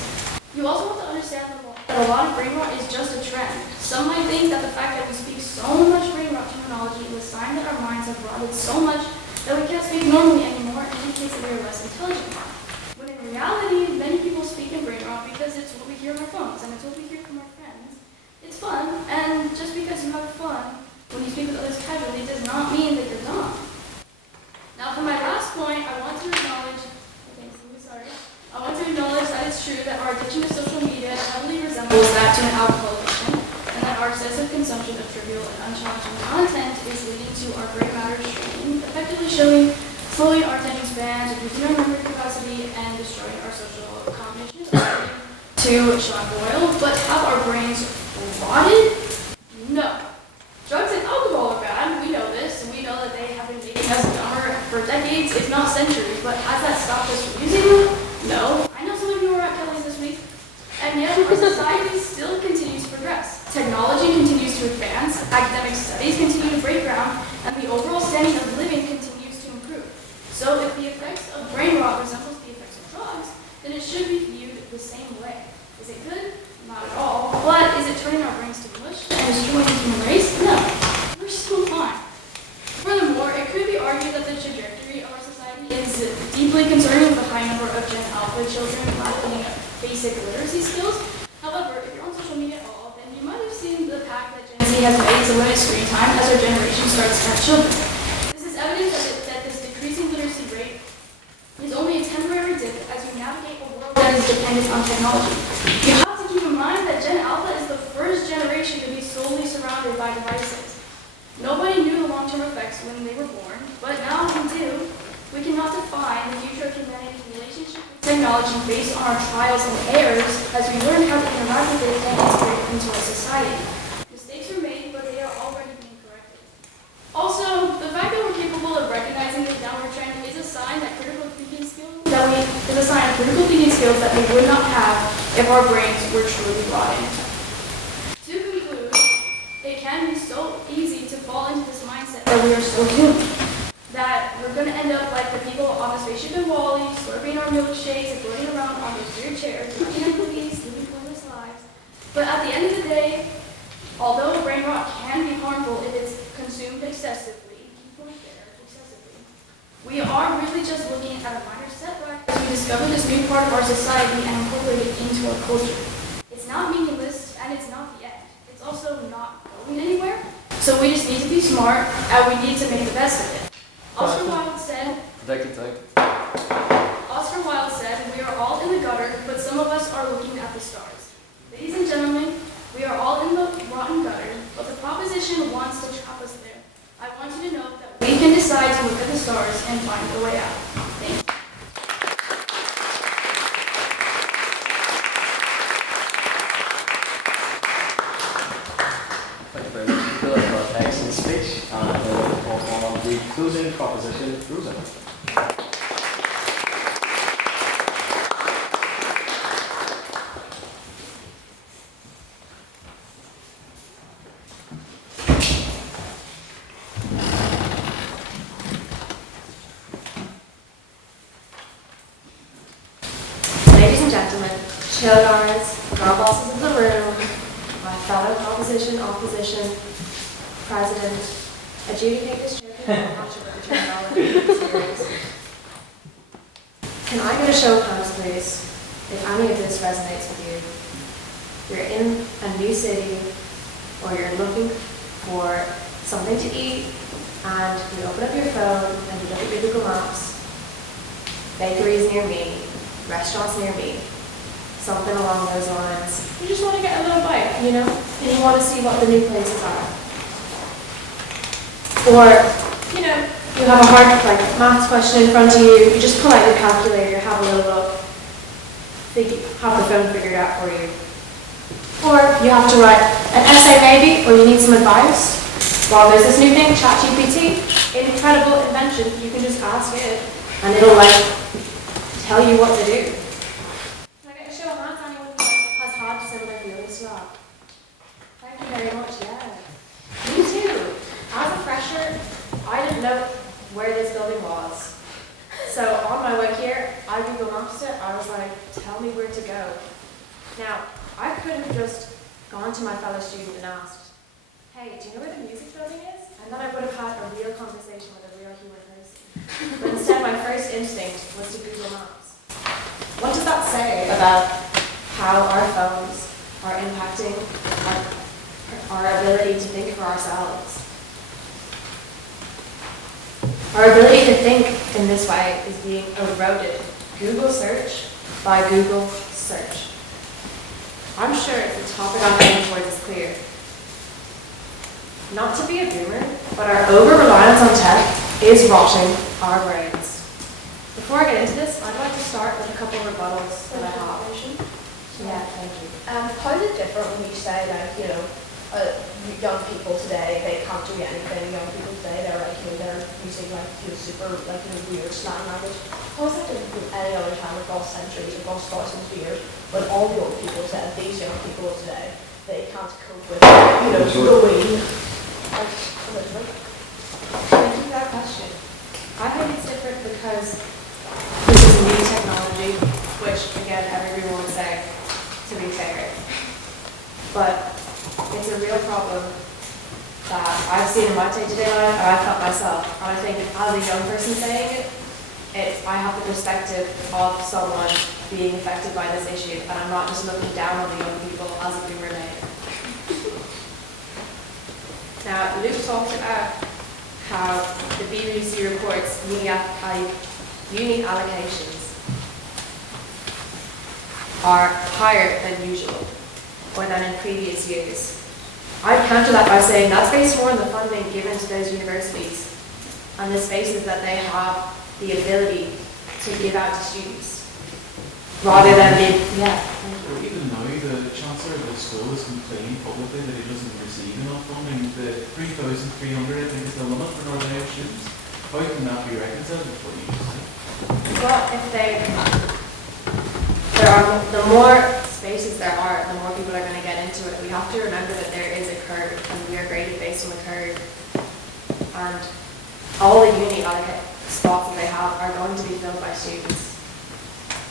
You also have to understand that a lot of brain rot is just a trend. Some might think that the fact that we speak so much brain rot terminology is a sign that our minds have rotted so much that we can't speak normally anymore and indicates that we are less intelligent. When in reality, many people speak in brain rot because it's what we hear on our phones and it's what we hear from our friends. It's fun, and just because you have fun when you speak with others casually does not mean that you're dumb. Now for my last point, I want to acknowledge that it's true that our addiction to social media heavily resembles that to an alcohol addiction, and that our excessive consumption of trivial and unchallenging content is leading to our gray matter shrinking, effectively showing slowing our attention spans, reducing our memory capacity, and destroying our social cognition, to Sean Coyle. But have our brains rotted? No. Drugs and alcohol are bad, we know this, and we know that they have been making us dumber for decades, if not centuries, but has that stopped us from using them? No. I know some of you were at Kelly's this week, and yet our society still continues to progress. Technology continues to advance, academic studies continue to break ground, and the overall standard of living continues to improve. So if the effects of brain rot resembles the effects of drugs, then it should be viewed the same way. Is it good? Not at all. But is it turning our brains to mush and destroying the human race? No. We're still fine. Furthermore, it could be argued that the trajectory of our society is deeply concerning with the high number of Gen Alpha children lacking basic literacy skills. However, if you're on social media at all, then you might have seen the pact that Gen Z has made to limit screen time as our generation starts to have children. This is evidence that this decreasing literacy rate is only a temporary dip as we navigate a world that is dependent on technology. You have to keep in mind that Gen Alpha is the first generation to be solely surrounded by devices. Nobody knew the long-term effects when they were born, but now we do. We cannot define the future of humanity's relationship with technology based on our trials and errors as we learn how to interact with it and integrate it into our society. Mistakes were made, but they are already being corrected. Also, the fact that we're capable of recognizing this downward trend is a sign that critical thinking skills that we would not have if our brains were truly rotting. To conclude, it can be so easy to fall into this mindset that we are so doomed. That we're going to end up like the people on the spaceship in Wall-E, slurping our milkshakes and floating around on those weird chairs, watching our movies, living pointless lives. But at the end of the day, although brain rot can be harmful if it's consumed excessively, we are really just looking at a minor setback as we discover this new part of our society and incorporate it into our culture. It's not meaningless, and it's not the end. It's also not going anywhere. So we just need to be smart, and we need to make the best of it. Oscar Wilde said, we are all in the gutter, but some of us are looking at the stars. Ladies and gentlemen, we are all in the rotten gutter, but the proposition wants to trap us there. I want you to know that we can decide to look at the stars and find the way out. Thank you. Thank you very much, Mikayla, for that excellent speech. And we'll call on the closing proposition, Rosa. Ladies and gentlemen, chillers, girl bosses of the room, my fellow opposition, president, adjudicators, champion, I'm not sure what the terminology is. Can I get a show of hands, please, if any of this resonates with you? You're in a new city, or you're looking for something to eat, and you open up your phone and you look at your Google Maps, bakeries near me, restaurants near me, something along those lines. You just want to get a little bite, you know, and you want to see what the new places are. Or, you know, you have a hard, maths question in front of you, you just pull out your calculator, have a little look, have the phone figured out for you. Or you have to write an essay maybe, or you need some advice. Well, there's this new thing, ChatGPT, incredible invention, you can just ask it, and it'll tell you what to do. Can I get a show of hands? Anyone who has hard to say what I feel this rock? Thank you very much, yeah. Me too. As a fresher, I didn't know where this building was. So on my way here, I Google Maps it. I was like, tell me where to go. Now, I could have just gone to my fellow student and asked, hey, do you know where the music building is? And then I would have had a real conversation with a real human person. But instead, my first instinct was to Google Maps. What does that say about how our phones are impacting our ability to think for ourselves? Our ability to think in this way is being eroded. Google search by Google search. I'm sure the topic I'm heading towards is clear. Not to be a boomer, but our over-reliance on tech is rotting our brains. Before I get into this, I'd like to start with a couple of rebuttals that I have. Yeah, thank you. How is it different when you say, like, young people today, they can't do anything. Young people today, they're like, they're using like, super, like, weird slang language. How is that different from any other time across centuries, across thousands of years, when all the old people said, these young people today, they can't cope with, growing, like, Elizabeth? Thank you for that question. I think it's different because this is new technology, which, again, everyone would say, to be fair. But it's a real problem that I've seen in my day-to-day life, and I've felt myself. And I think as a young person saying it, I have the perspective of someone being affected by this issue, and I'm not just looking down on the young people as a boomer later. Now, Luke talked about how the BBC reports uni allocations are higher than usual, or than in previous years. I'd counter that by saying that's based more on the funding given to those universities and the spaces that they have the ability to give out to students, rather than the, Even now, the Chancellor of the school has complained publicly that he doesn't receive enough funding. The 3,300, I think, is the limit for Northern Irish students. How can that be reconciled with what you say? well, the more spaces there are, the more people are going to get into it. We have to remember that there is a curve, and we are graded based on the curve. And all the uni spots that they have are going to be filled by students.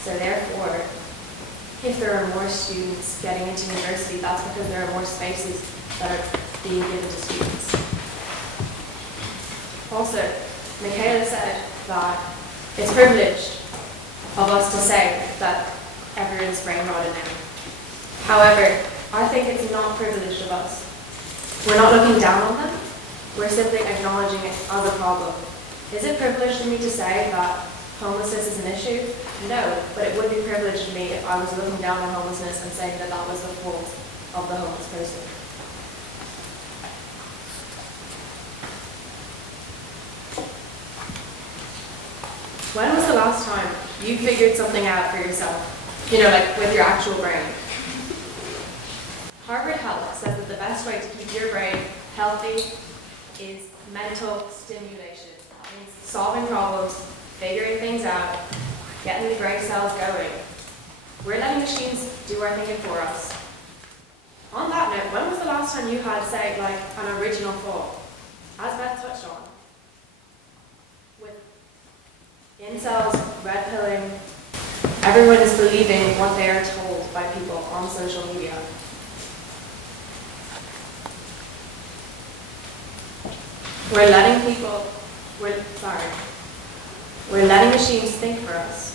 So therefore, if there are more students getting into university, that's because there are more spaces that are being given to students. Also, Mikayla said that it's privileged of us to say that everyone's brain rotted now. However, I think it's not privileged of us. We're not looking down on them. We're simply acknowledging it as a problem. Is it privileged for me to say that homelessness is an issue? No, but it would be privileged to me if I was looking down on homelessness and saying that that was the fault of the homeless person. When was the last time you figured something out for yourself? Like with your actual brain. Harvard Health says that the best way to keep your brain healthy is mental stimulation. That means solving problems, figuring things out, getting the brain cells going. We're letting machines do our thinking for us. On that note, when was the last time you had, say, like an original thought? As Beth touched on, with incels, red pilling, everyone is believing what they are told by people on social media. We're letting machines think for us.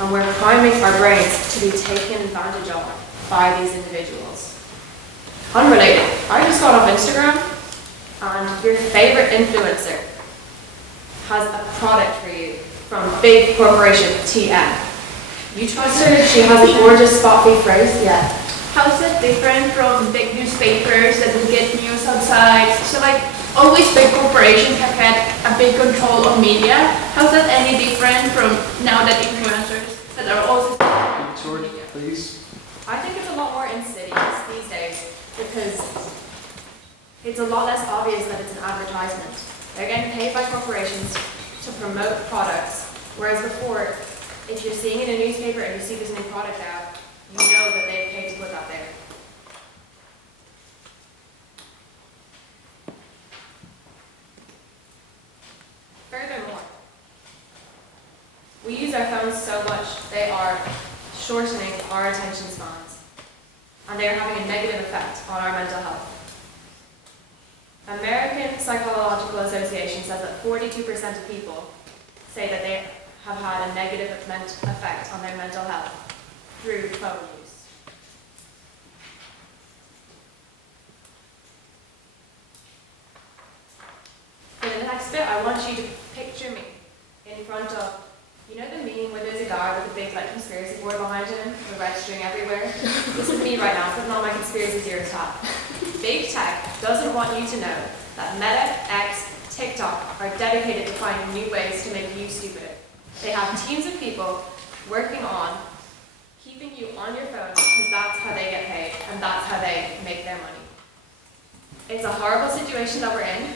And we're priming our brains to be taken advantage of by these individuals. Unrelated, I just got off Instagram and your favorite influencer has a product for you from big corporation TM. You trust her, she has a gorgeous spot fee phrase, yeah. How is it different from big newspapers that will get news outside? So like, always big corporations have had a big control on media. How is that any different from now that influencers that are also... George, please. I think it's a lot more insidious these days because it's a lot less obvious that it's an advertisement. They're getting paid by corporations to promote products, whereas before, if you're seeing it in a newspaper and you see this new product out, you know that they've paid to put that there. Furthermore, We use our phones so much, they are shortening our attention spans, and they are having a negative effect on our mental health. American Psychological Association says that 42% of people say that they have had a negative effect on their mental health through phone use. For the next bit, I want you to picture me in front of, you know the meme where there's a guy with a big conspiracy board behind him, with red string everywhere? This is me right now, putting on my conspiracy theorist hat. Big Tech doesn't want you to know that Meta, X, TikTok are dedicated to finding new ways to make you stupider. They have teams of people working on keeping you on your phone because that's how they get paid and that's how they make their money. It's a horrible situation that we're in,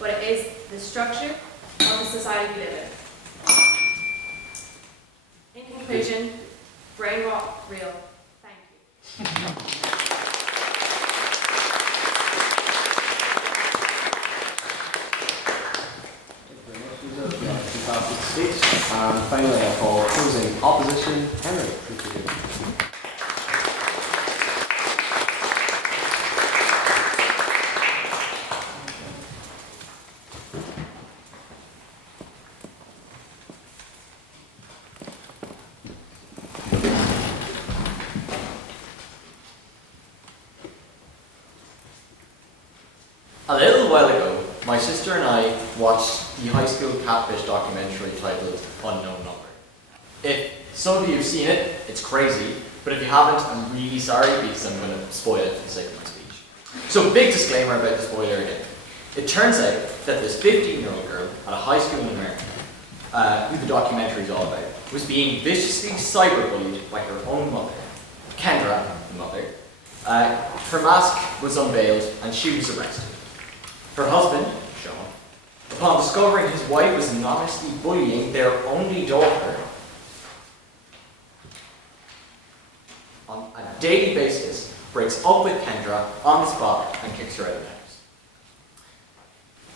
but it is the structure of the society we live in. In conclusion, brain rot, real. Thank you. Fantastic speech. And finally, I call closing opposition, Henry. Thank you. A little while ago, my sister and I watched the high school catfish documentary titled Unknown Number. If some of you have seen it, it's crazy, but if you haven't, I'm really sorry because I'm going to spoil it for the sake of my speech. So big disclaimer about the spoiler again. It turns out that this 15-year-old girl at a high school in America, who the documentary is all about, was being viciously cyberbullied by her own mother, Kendra, the mother. Her mask was unveiled and she was arrested. Her husband, Sean, upon discovering his wife was anonymously bullying their only daughter on a daily basis, breaks up with Kendra on the spot and kicks her out of the house.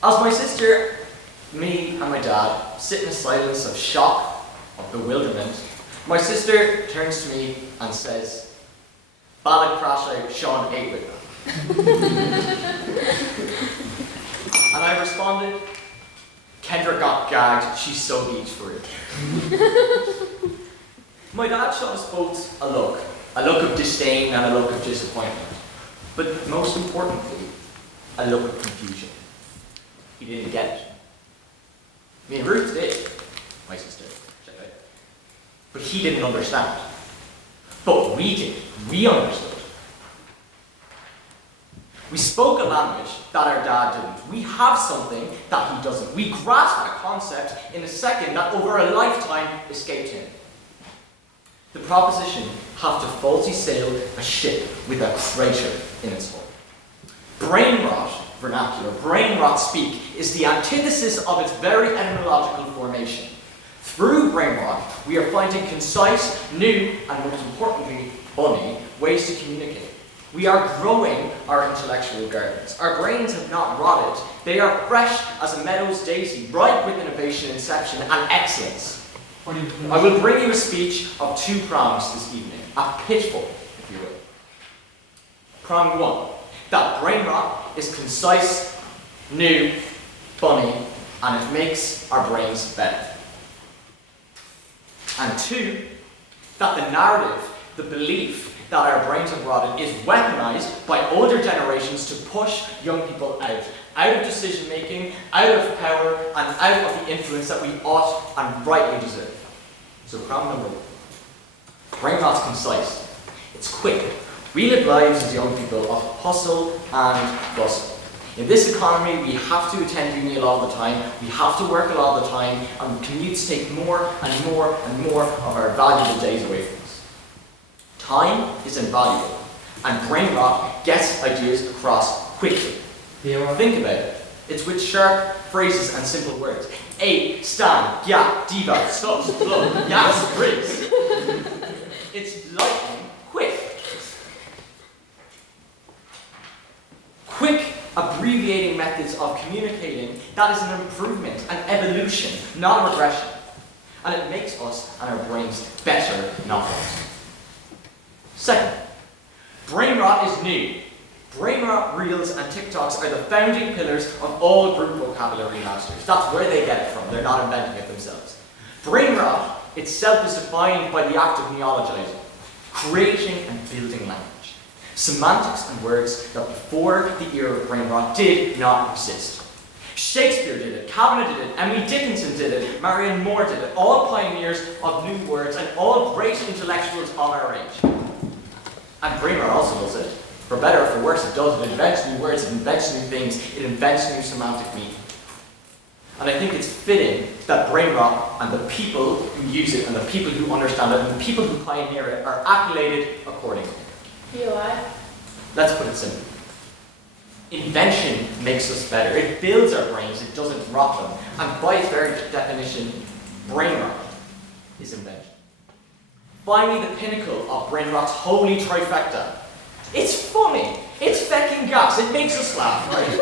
As my sister, me and my dad sit in a silence of shock, of bewilderment, my sister turns to me and says, "Ballad crash out, Sean ate with them." And I responded, "Kendra got gagged, she's so beach for it." My dad showed us both a look of disdain and a look of disappointment, but most importantly, a look of confusion. He didn't get it. Me and Ruth did, my sister, but he didn't understand. But we did, we understood. We spoke a language that our dad didn't. We have something that he doesn't. We grasped a concept in a second that over a lifetime escaped him. The proposition have to faulty sail a ship with a crater in its hull. Brain rot, vernacular, brain rot speak, is the antithesis of its very etymological formation. Through brain rot, we are finding concise, new, and most importantly, funny ways to communicate. We are growing our intellectual gardens. Our brains have not rotted. They are fresh as a meadow's daisy, ripe with innovation, inception, and excellence. I will bring you a speech of two prongs this evening, a pitfall, if you will. Prong one, that brain rot is concise, new, funny, and it makes our brains better. And two, that the narrative, the belief that our brains have rotted is weaponized by older generations to push young people out of decision making, out of power, and out of the influence that we ought and rightly deserve. So prong number one. Brain rot's concise. It's quick. We live lives as young people of hustle and bustle. In this economy, we have to attend uni a lot of the time, we have to work a lot of the time, and commutes take more and more and more of our valuable days away from us. Time is invaluable, and brain rot gets ideas across quickly. Think about it. It's with sharp phrases and simple words. A, stan, yeah, diva, sus, blood, yes, Briggs. It's lightning quick. Quick, abbreviating methods of communicating, that is an improvement, an evolution, not a regression. And it makes us and our brains better, not worse. Second, brain rot is new. Brain rot reels and TikToks are the founding pillars of all group vocabulary masters. That's where they get it from. They're not inventing it themselves. Brain rot itself is defined by the act of neologizing, creating and building language. Semantics and words that before the era of brain rot did not exist. Shakespeare did it, Kavanagh did it, Emily Dickinson did it, Marianne Moore did it, all pioneers of new words and all great intellectuals of our age. And brain rot also does it. For better or for worse, it does. It invents new words, it invents new things, it invents new semantic meaning. And I think it's fitting that brain rot and the people who use it and the people who understand it and the people who pioneer it are accoladed accordingly. UI? Let's put it simply. Invention makes us better. It builds our brains, it doesn't rot them. And by its very definition, brain rot is invention. Finally, the pinnacle of brain rot's holy trifecta. It's funny. It's fecking gas. It makes us laugh, right?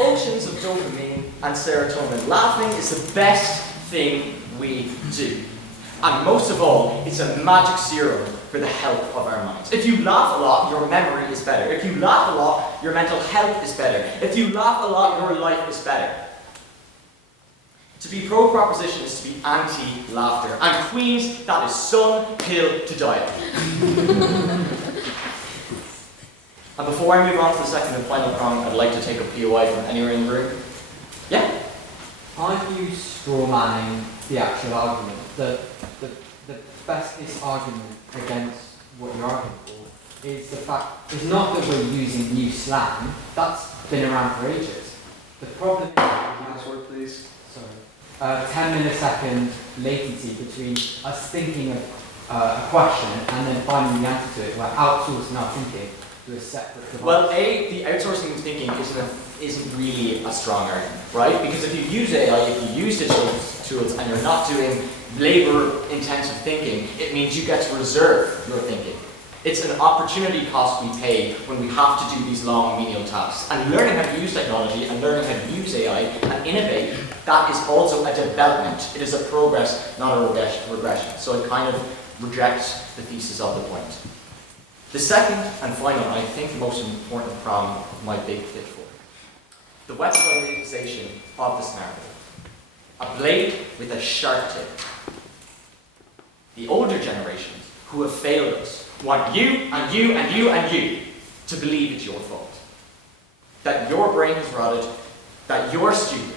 Oceans of dopamine and serotonin. Laughing is the best thing we do. And most of all, it's a magic serum for the health of our minds. If you laugh a lot, your memory is better. If you laugh a lot, your mental health is better. If you laugh a lot, your life is better. To be pro-proposition is to be anti-laughter. And Queens, that is some hill to die on. And before I move on to the second and final prong, I'd like to take a POI from anywhere in the room. Yeah? Aren't you strawmanning the actual argument? The best case argument against what you're arguing for is the fact, it's not that we're using new slang, that's been around for ages. The problem is, password please. Sorry. 10 millisecond latency between us thinking of a question and then finding the answer to it. We're outsourcing our thinking to a separate device. Well, the outsourcing thinking isn't really a strong argument, right? Because if you use AI, if you use digital tools and you're not doing labor-intensive thinking, it means you get to reserve your thinking. It's an opportunity cost we pay when we have to do these long menial tasks. And learning how to use technology and learning how to use AI and innovate, that is also a development. It is a progress, not a regression. So it kind of rejects the thesis of the point. The second and final, and I think most important prong of my big pitfall, the websiteization of this narrative. A blade with a sharp tip. The older generations who have failed us want you and you and you and you to believe it's your fault. That your brain has rotted, that you're stupid.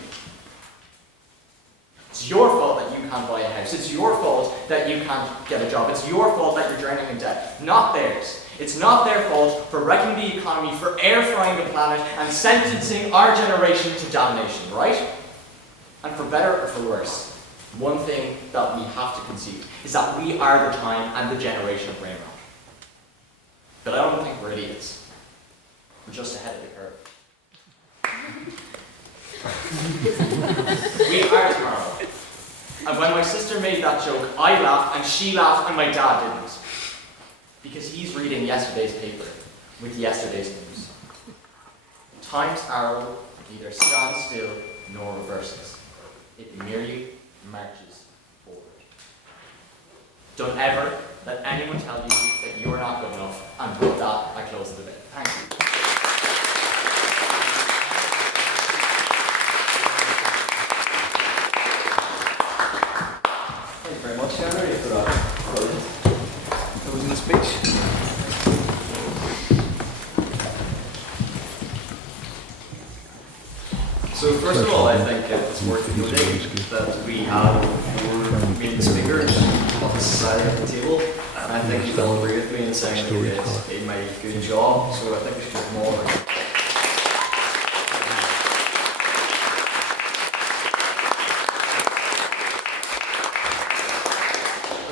It's your fault that you can't buy a house. It's your fault that you can't get a job. It's your fault that you're drowning in debt, not theirs. It's not their fault for wrecking the economy, for air frying the planet, and sentencing our generation to damnation, right? And for better or for worse, one thing that we have to concede is that we are the time and the generation of brain rot. But I don't think we're idiots. We're just ahead of the curve. We are tomorrow. And when my sister made that joke, I laughed, and she laughed, and my dad didn't. Because he's reading yesterday's paper with yesterday's news. Time's arrow neither stands still nor reverses. It merely marches forward. Don't ever let anyone tell you that you're not good enough. And with that, I close the debate. Thank you. Thank you very much, Henry, for that brilliant closing speech. So first of all, I think it's worth noting that we have 4 main speakers of the society at the table, and I think you will agree with me in saying that it's a mighty good job, so I think we should give more.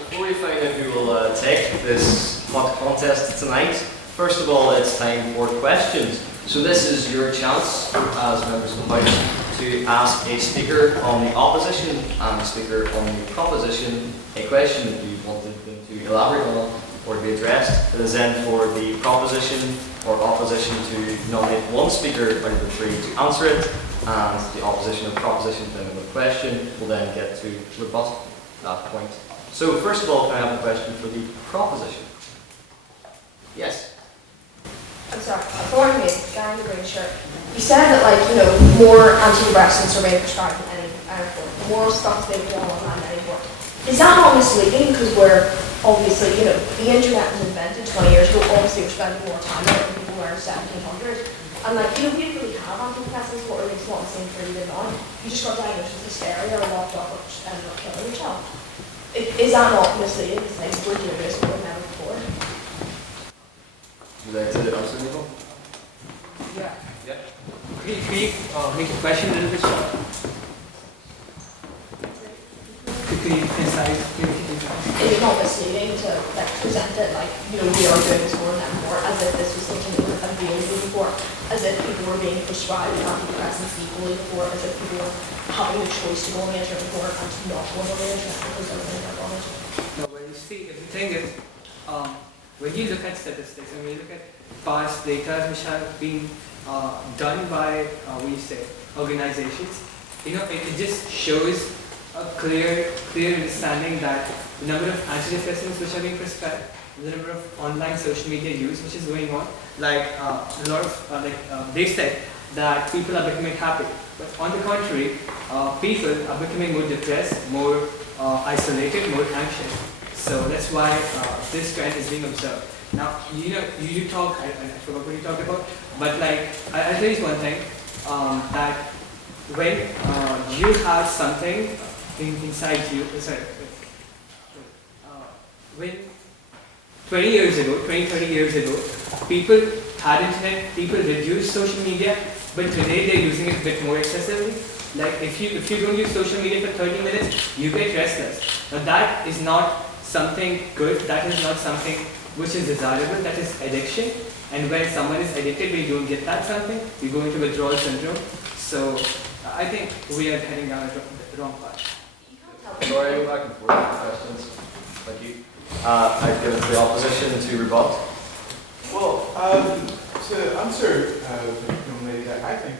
Before we find out who will take this hot contest tonight, first of all, it's time for questions. So this is your chance as members of the House to ask a speaker on the opposition and a speaker on the proposition a question that you wanted them to elaborate on or to be addressed. It is then for the proposition or opposition to nominate one speaker out of the 3 to answer it, and the opposition or proposition to the question will then get to rebut that point. So first of all, can I have a question for the proposition? Yes. I'm sorry, a thorn me, guy in the green shirt. You said that, like, you know, more antidepressants are being prescribed than any more stuff's being done online than anymore. Is that not misleading? Because we're obviously, you know, the internet was invented 20 years ago. Obviously, we're spending more time on it than people were in 1700. And, like, you know, we didn't really have antidepressants, what it's not the same for you now. You just got diagnosed with hysteria or locked up or just ended up killing yourself. Is that not misleading? Because, like, we're doing this more than ever before. Would you like to answer, Nihal? Yeah. Could you make your question a little bit short? Could you concise? It's not misleading to, like, present it like, you know, we are doing this more than ever, as if this was something that was available before, as if people were being prescribed antidepressants equally before, as if people were having the choice to go on the internet before and to not go on the internet because they were going to get on it. No, but you see, the thing is, when you look at statistics and when you look at past data which have been done by, organizations, you know, it just shows a clear understanding that the number of antidepressants which are being prescribed, the number of online social media use which is going on, like a lot of, they said that people are becoming happy. But on the contrary, people are becoming more depressed, more isolated, more anxious. So that's why this trend is being observed. Now, you know, you talk, I forgot what you talked about, but like, I'll tell you one thing, that when you have something inside you, when 20 years ago, 20, 30 years ago, people had internet, people reduced social media, but today they're using it a bit more excessively. Like if you don't use social media for 30 minutes, you get restless. Now that is not something good, that is not something which is desirable, that is addiction. And when someone is addicted, we don't get that something, we go into withdrawal syndrome. So I think we are heading down the wrong path. Sorry, go back and forth with questions. Thank you. I'd give it to the opposition to rebut. Well, to answer the young lady, I think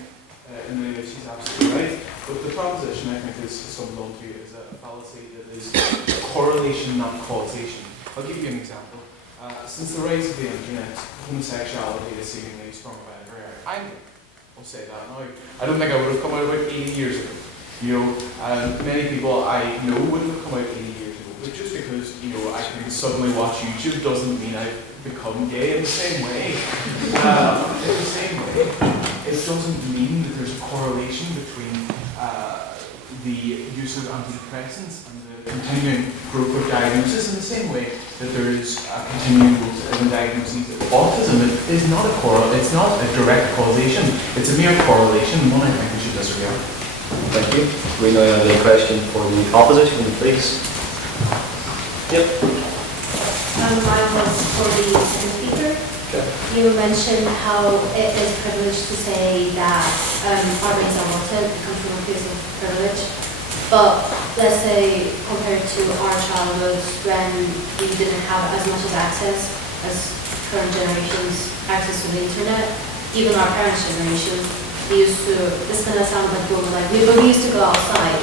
in many ways she's absolutely right. But the proposition I think is stumbled onto is a fallacy that is correlation, not causation. I'll give you an example. Since the rise of the internet, homosexuality is seemingly sprung by a very angle. I'll say that now. I don't think I would have come out about 80 years ago. You know, many people I know wouldn't have come out 80 years ago. But just because, you know, I can suddenly watch YouTube doesn't mean I've become gay in the same way. It doesn't mean that there's a correlation between the use of antidepressants and the continuing growth of diagnosis in the same way that there is a continuing growth in diagnoses of autism. It is not it's not a direct causation. It's a mere correlation, and one I think we should disregard. Thank you. We now have a question for the opposition, please. Yep. Mine was for the second speaker. Okay. You mentioned how it is privileged to say that our brains are wanted, it comes from a place of privilege. But let's say compared to our childhoods when we didn't have as much as access as current generations, access to the internet, even our parents' generation, we used to, this kind of sounds like we used to go outside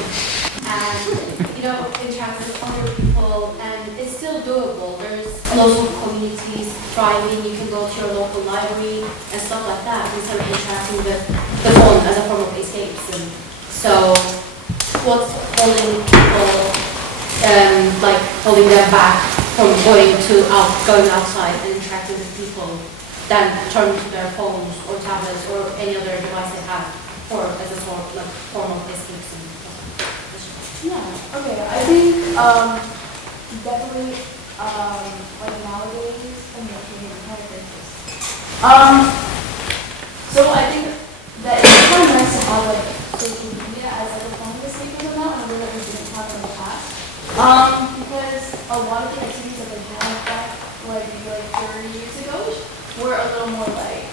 and, you know, interact with other people, and it's still doable. There's local communities thriving, you can go to your local library and stuff like that instead of interacting with the phone as a form of escapism. So what's holding people, holding them back from going outside and interacting with people, than turn to their phones or tablets or any other device they have as a form of escapism? Yeah, okay, I think definitely like nowadays, I'm not sure how to say this. So I think that it's kind of nice to have like social media as like a form of escapism now, and I know that we didn't have in the past. Because a lot of the activities that they had back like maybe like 30 years ago were a little more like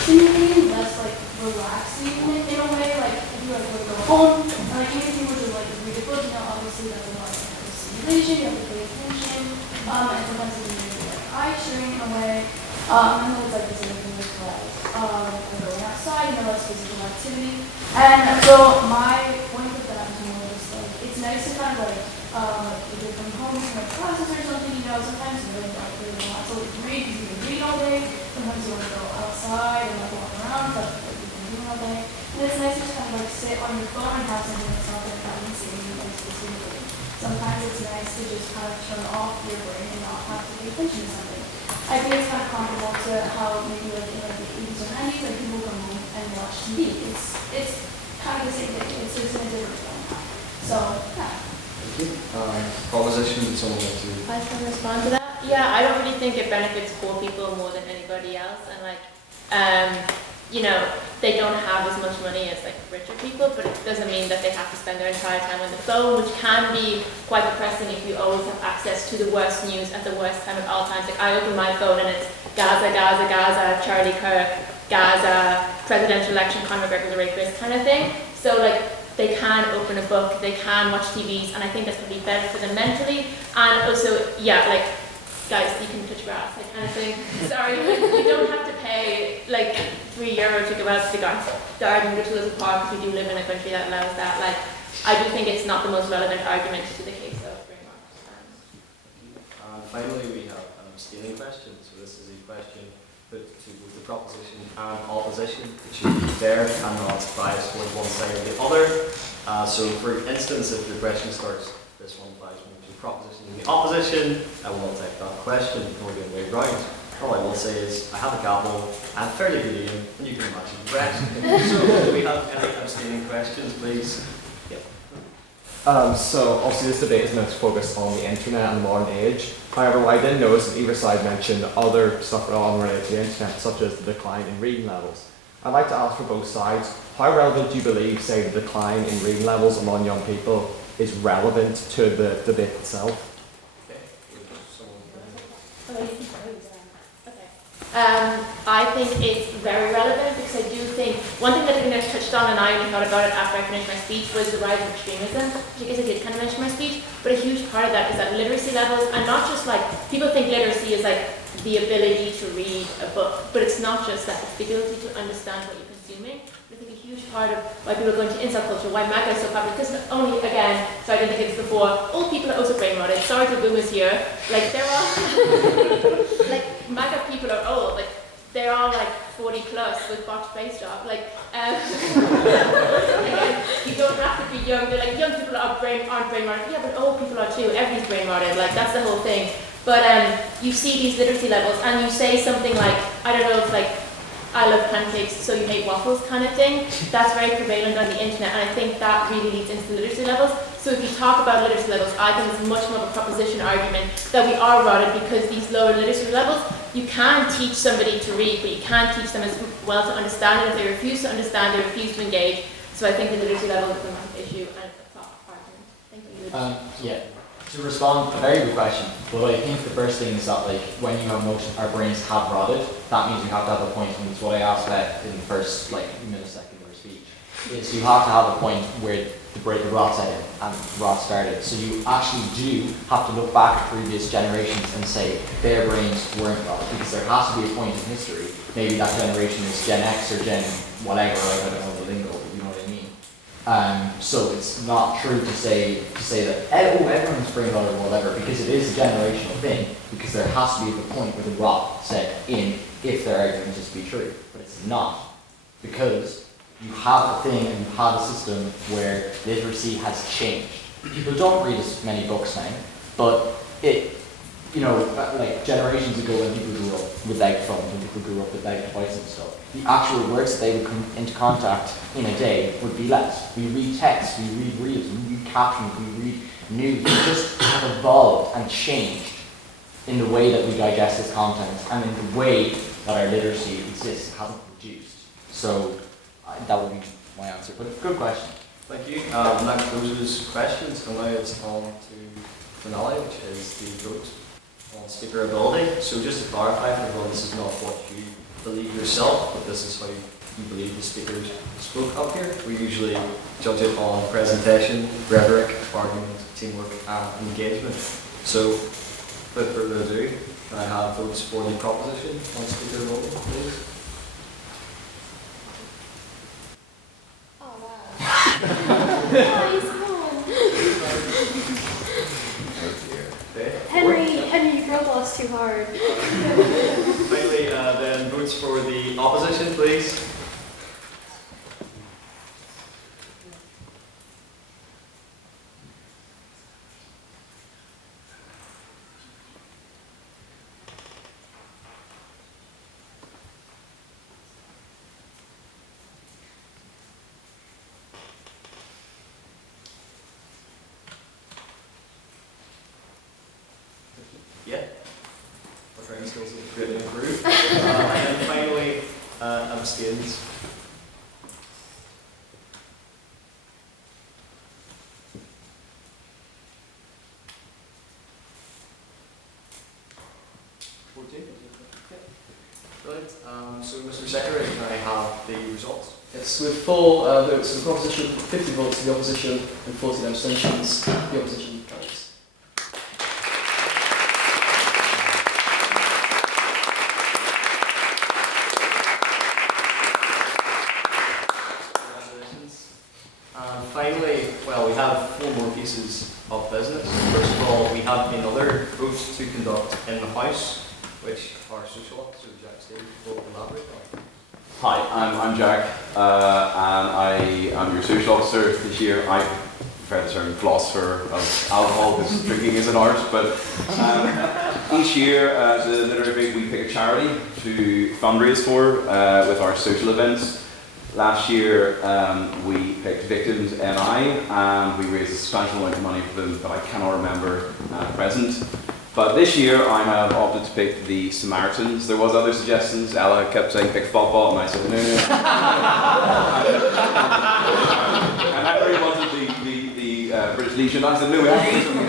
stimulating, less like relaxing in a way. Like if you like to go home, and like even if you were to like read a book, you know, obviously that's a lot of stimulation, you have to pay attention, and sometimes it can be like eye strain in a way. And then it's like the same thing as well. Going outside, you know, less physical activity. And so my point of that is more just like it's it's nice to kind of like, either from home from like classes or something, you know, sometimes you really don't really want to read because you can read all day. Sometimes you want to go outside and like walk around, but like, you can do all day. And it's nice to just kind of like sit on your phone and have something that's not like balancing you like specifically. Sometimes it's nice to just kind of turn off your brain and not have to pay attention to something. I think it's kind of comparable to how maybe like in like the 80s or 90s, like people come home and watch TV. It's kind of the same thing. It's just in a different format. So, yeah. Proposition, someone wants to. I can respond to that. Yeah, I don't really think it benefits poor people more than anybody else, and like, you know, they don't have as much money as like richer people, but it doesn't mean that they have to spend their entire time on the phone, which can be quite depressing if you always have access to the worst news at the worst time at all times. Like I open my phone and it's Gaza, Gaza, Gaza, Charlie Kirk, Gaza, presidential election, Conor McGregor's a rapist kind of thing. So like they can open a book, they can watch TVs, and I think that's probably better for them mentally. And also, yeah, like guys, you can touch grass, that kind of thing. Sorry, but you don't have to pay like €3 to go out to the garden, go to a little park if you do live in a country that allows that. Like, I do think it's not the most relevant argument to the case of brainwash. Finally, we have an abstaining question. So this is a question put to both the proposition and opposition. It should be fair and not biased towards one side or the other. So for instance, if the question starts, this one applies more to the proposition and the opposition, I will not take that question, nor do way round. All I will say is, I have a gavel, I'm fairly good aim, and you can imagine the rest. So do we have any abstaining questions, please? So obviously this debate is meant to focus on the internet and the modern age. However, what I did notice is either side mentioned other stuff related to the internet, such as the decline in reading levels. I'd like to ask for both sides, how relevant do you believe, say, the decline in reading levels among young people is relevant to the debate itself? I think it's very relevant because I do think one thing that I think I touched on, and I only thought about it after I finished my speech, was the rise of extremism, which I guess I did kind of mention in my speech, but a huge part of that is that literacy levels, and not just like, people think literacy is like the ability to read a book, but it's not just that, it's the ability to understand what you're consuming. I think a huge part of why people are going to incel culture, why MAGA is so popular, because not only, again, so I didn't think it's before, old people are also brain rotted. Sorry to boomers here, like they're all, like MAGA people are old, like they're all like 40 plus with botched face job, like, again, you don't have to be young, they're like young people aren't brain rotted, yeah, but old people are too, everybody's brain rotted, like that's the whole thing. But you see these literacy levels and you say something like, I don't know if like, I love pancakes, so you hate waffles kind of thing. That's very prevalent on the internet, and I think that really leads into the literacy levels. So if you talk about literacy levels, I think it's much more of a proposition argument that we are rotted because these lower literacy levels, you can teach somebody to read, but you can't teach them as well to understand it. If they refuse to understand, they refuse to engage. So I think the literacy level is a massive issue and it's a top argument. Thank you. Yeah. To respond, a very good question, but I think the first thing is that like when you have emotion, our brains have rotted, that means you have to have a point, and it's what I asked Beth in the first like millisecond of her speech, is you have to have a point where the rot set in and rot started. So you actually do have to look back at previous generations and say their brains weren't rotted, because there has to be a point in history, maybe that generation is Gen X or Gen whatever, like, I don't know the lingo, but you know what I mean. So it's not true to say that everyone's brain rotted or whatever, because it is a generational thing, because there has to be the point where the rot set in if their argument is to be true. But it's not, because you have a thing and you have a system where literacy has changed. People don't read as many books now, but it, you know, like generations ago when people grew up without phones, when people grew up without devices and stuff, the actual words that they would come into contact in a day would be less. We read text, we read reels, we read captions, we read news. We just have evolved and changed in the way that we digest this content and in the way that our literacy exists, hasn't reduced. So that would be my answer, but good question. Thank you. That closes questions, and now it's on to finale, which is the vote on speaker ability. So just to clarify for everyone, this is not what you believe yourself, but this is how you believe the speakers spoke up here. We usually judge it on presentation, rhetoric, argument, teamwork, and engagement. So without further ado, can I have votes for the proposition on speaker ability, please? too hard. Finally, then votes for the opposition, please. Yeah. My friend skills have greatly improved. And then finally, abstains. Brilliant. So, Mr. Secretary, can I have the results? Yes, with full votes for the proposition, 50 votes for the opposition, and 14 abstentions, the opposition carries. Congratulations. Finally, well, we have 4 more pieces of business. First of all, we have another vote to conduct in the House, which our social officer, Jack Steve, will elaborate on. Hi, I'm Jack, and I am your social officer this year. I prefer the term philosopher of alcohol because drinking is an art, but each year as a literary we pick a charity to fundraise for with our social events. Last year we picked Victims NI and we raised a substantial amount of money for them, but I cannot remember at present. But this year I have opted to pick the Samaritans. There was other suggestions. Ella kept saying pick football and I said no. And I really wanted the British Legion. I said no, we have to do something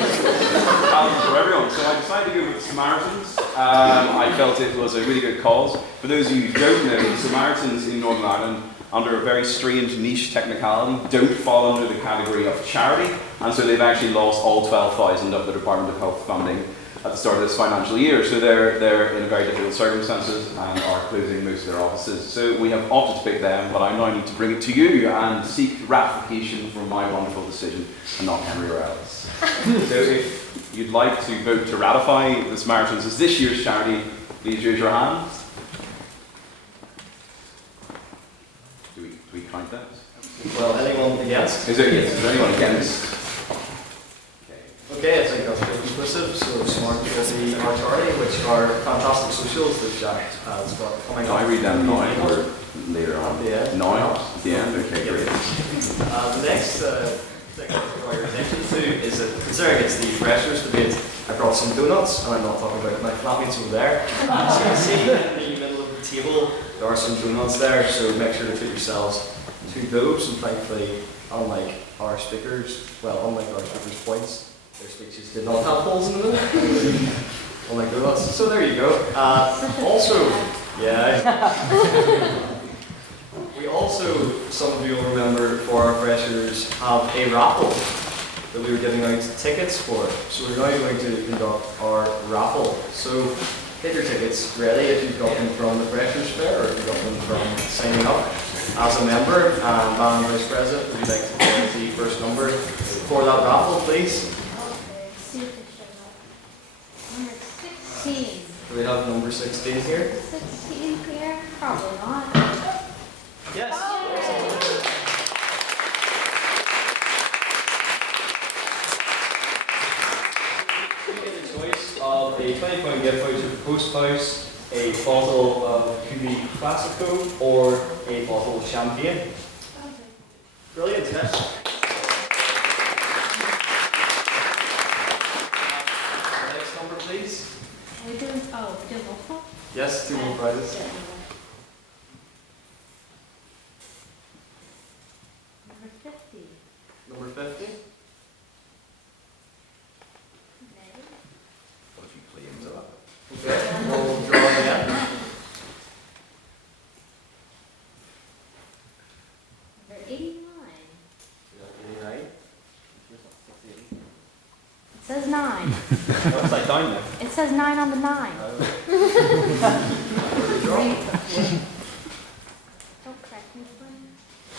for everyone. So I decided to go with the Samaritans. I felt it was a really good cause. For those of you who don't know, the Samaritans in Northern Ireland, under a very strange niche technicality, don't fall under the category of charity, and so they've actually lost all 12,000 of the Department of Health funding at the start of this financial year. So they're in very difficult circumstances and are closing most of their offices. So we have opted to pick them, but I now need to bring it to you and seek ratification for my wonderful decision and not Henry or Ellis. So if you'd like to vote to ratify the Samaritans as this year's charity, please raise your hand. Do we count that? Well, anyone against? Is there anyone against? Okay, I think that's pretty conclusive. So smart people be our charity, which are fantastic socials that Jack has got coming Can up. I read them now or later on? Yeah. Now? At the end? Okay, great. The next thing I draw your attention to is that considering it's the freshers debate, I brought some donuts, and I'm not talking about my flatmates over there. So you can see in the middle of the table there are some donuts there, so make sure to treat yourselves to those. And thankfully, unlike our speakers' points, their speeches did not have holes in the middle. Unlike donuts. So there you go. Also, we also, some of you will remember, for our freshers, have a raffle that we were giving out tickets for. So we're now going to conduct our raffle. So get your tickets ready if you've got them from the freshers fair or if you've got them from signing up as a member. And Madam Vice President, would you like to get the first number for that raffle, please? Number 16. Do we have number 16 here? 16 here? Probably not. Yes. You get the choice of a 20-point gift voucher for Post House, a bottle of Cubi Classico, or a bottle of champagne. Brilliant, yes. Next number, please. Are we doing multiple? Yes, 2 more prizes. Number 50. Number 50. What if you play into that? Okay, we'll draw again. Number 89. 89. It says 9. Oh, it's like down there. It says 9 on the 9. Don't correct me,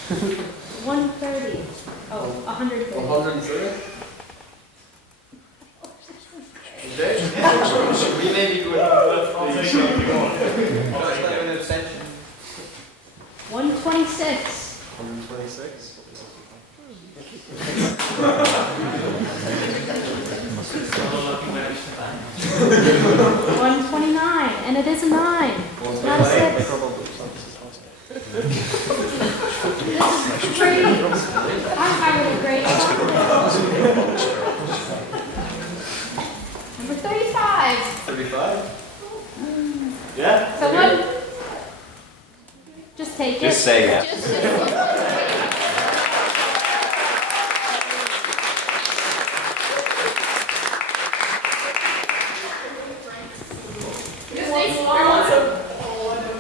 please. 130. Oh, 130. 130. Okay, so we may be $129, and it is a 9. It's not a 6. This is great. I'm having a great Number 35. 35? Yeah? Someone? Just take it. Just say yes.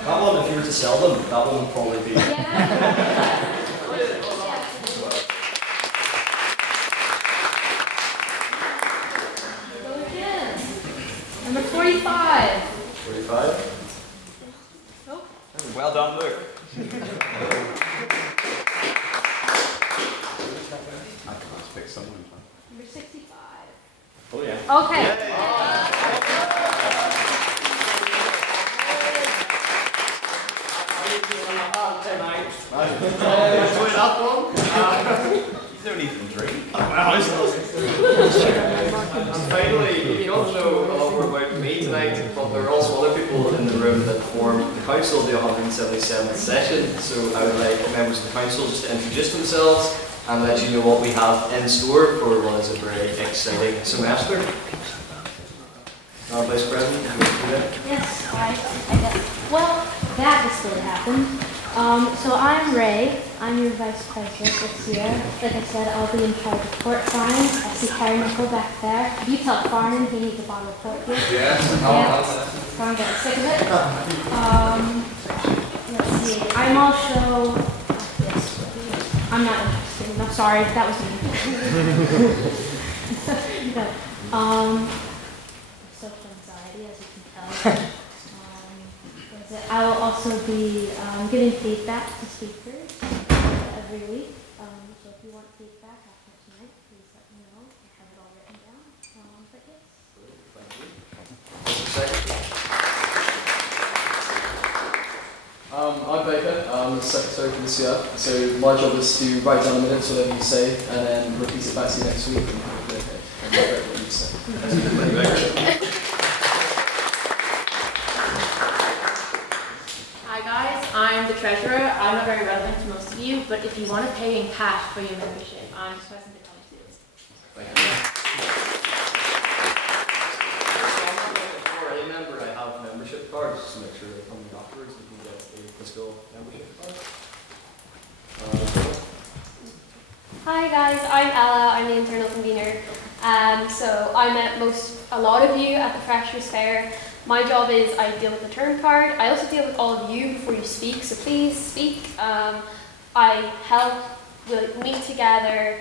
That one, if you were to sell them, that one would probably be. Go again. Number 45. 45? Nope. Well done, Luke. I can't pick someone. Number 65. Oh yeah. Okay. You don't even drink. And finally, you all know a lot more about me tonight, but there are also other people in the room that form the council of the 177th session. So I would like members of the council just to introduce themselves and let you know what we have in store for what is a very exciting semester. Vice President, you want to do that? Yes, I guess. Well, that has still happened. So I'm Ray. I'm your vice president this year. Like I said, I'll be in charge of port fines. I see Harry Nickel back there. You tell Farnan he needs a bottle of port here. Yes. I'm getting sick of it. Let's see. I'm also. Yes. I'm not interested. No, sorry, that was me. No. Social anxiety, as you can tell. I will also be giving feedback to speakers every week. So if you want feedback after tonight, please let me know. I have it all written down. But yes. I'm Baker, I'm the secretary for this year, so my job is to write down the minutes, whatever you say, and then repeat it back to you next week. And repeat what you say. Hi guys, I'm the treasurer. I'm not very relevant to most of you, but if you want to pay in cash for your membership, I'm just present to tell you to do this. For any member, I have membership cards, just to make sure they come in afterwards, we can get a fiscal membership card. Hi guys, I'm Ella, I'm the internal convener. So I met a lot of you at the Freshers Fair. My job is I deal with the term card. I also deal with all of you before you speak, so please speak. I help, we'll meet together.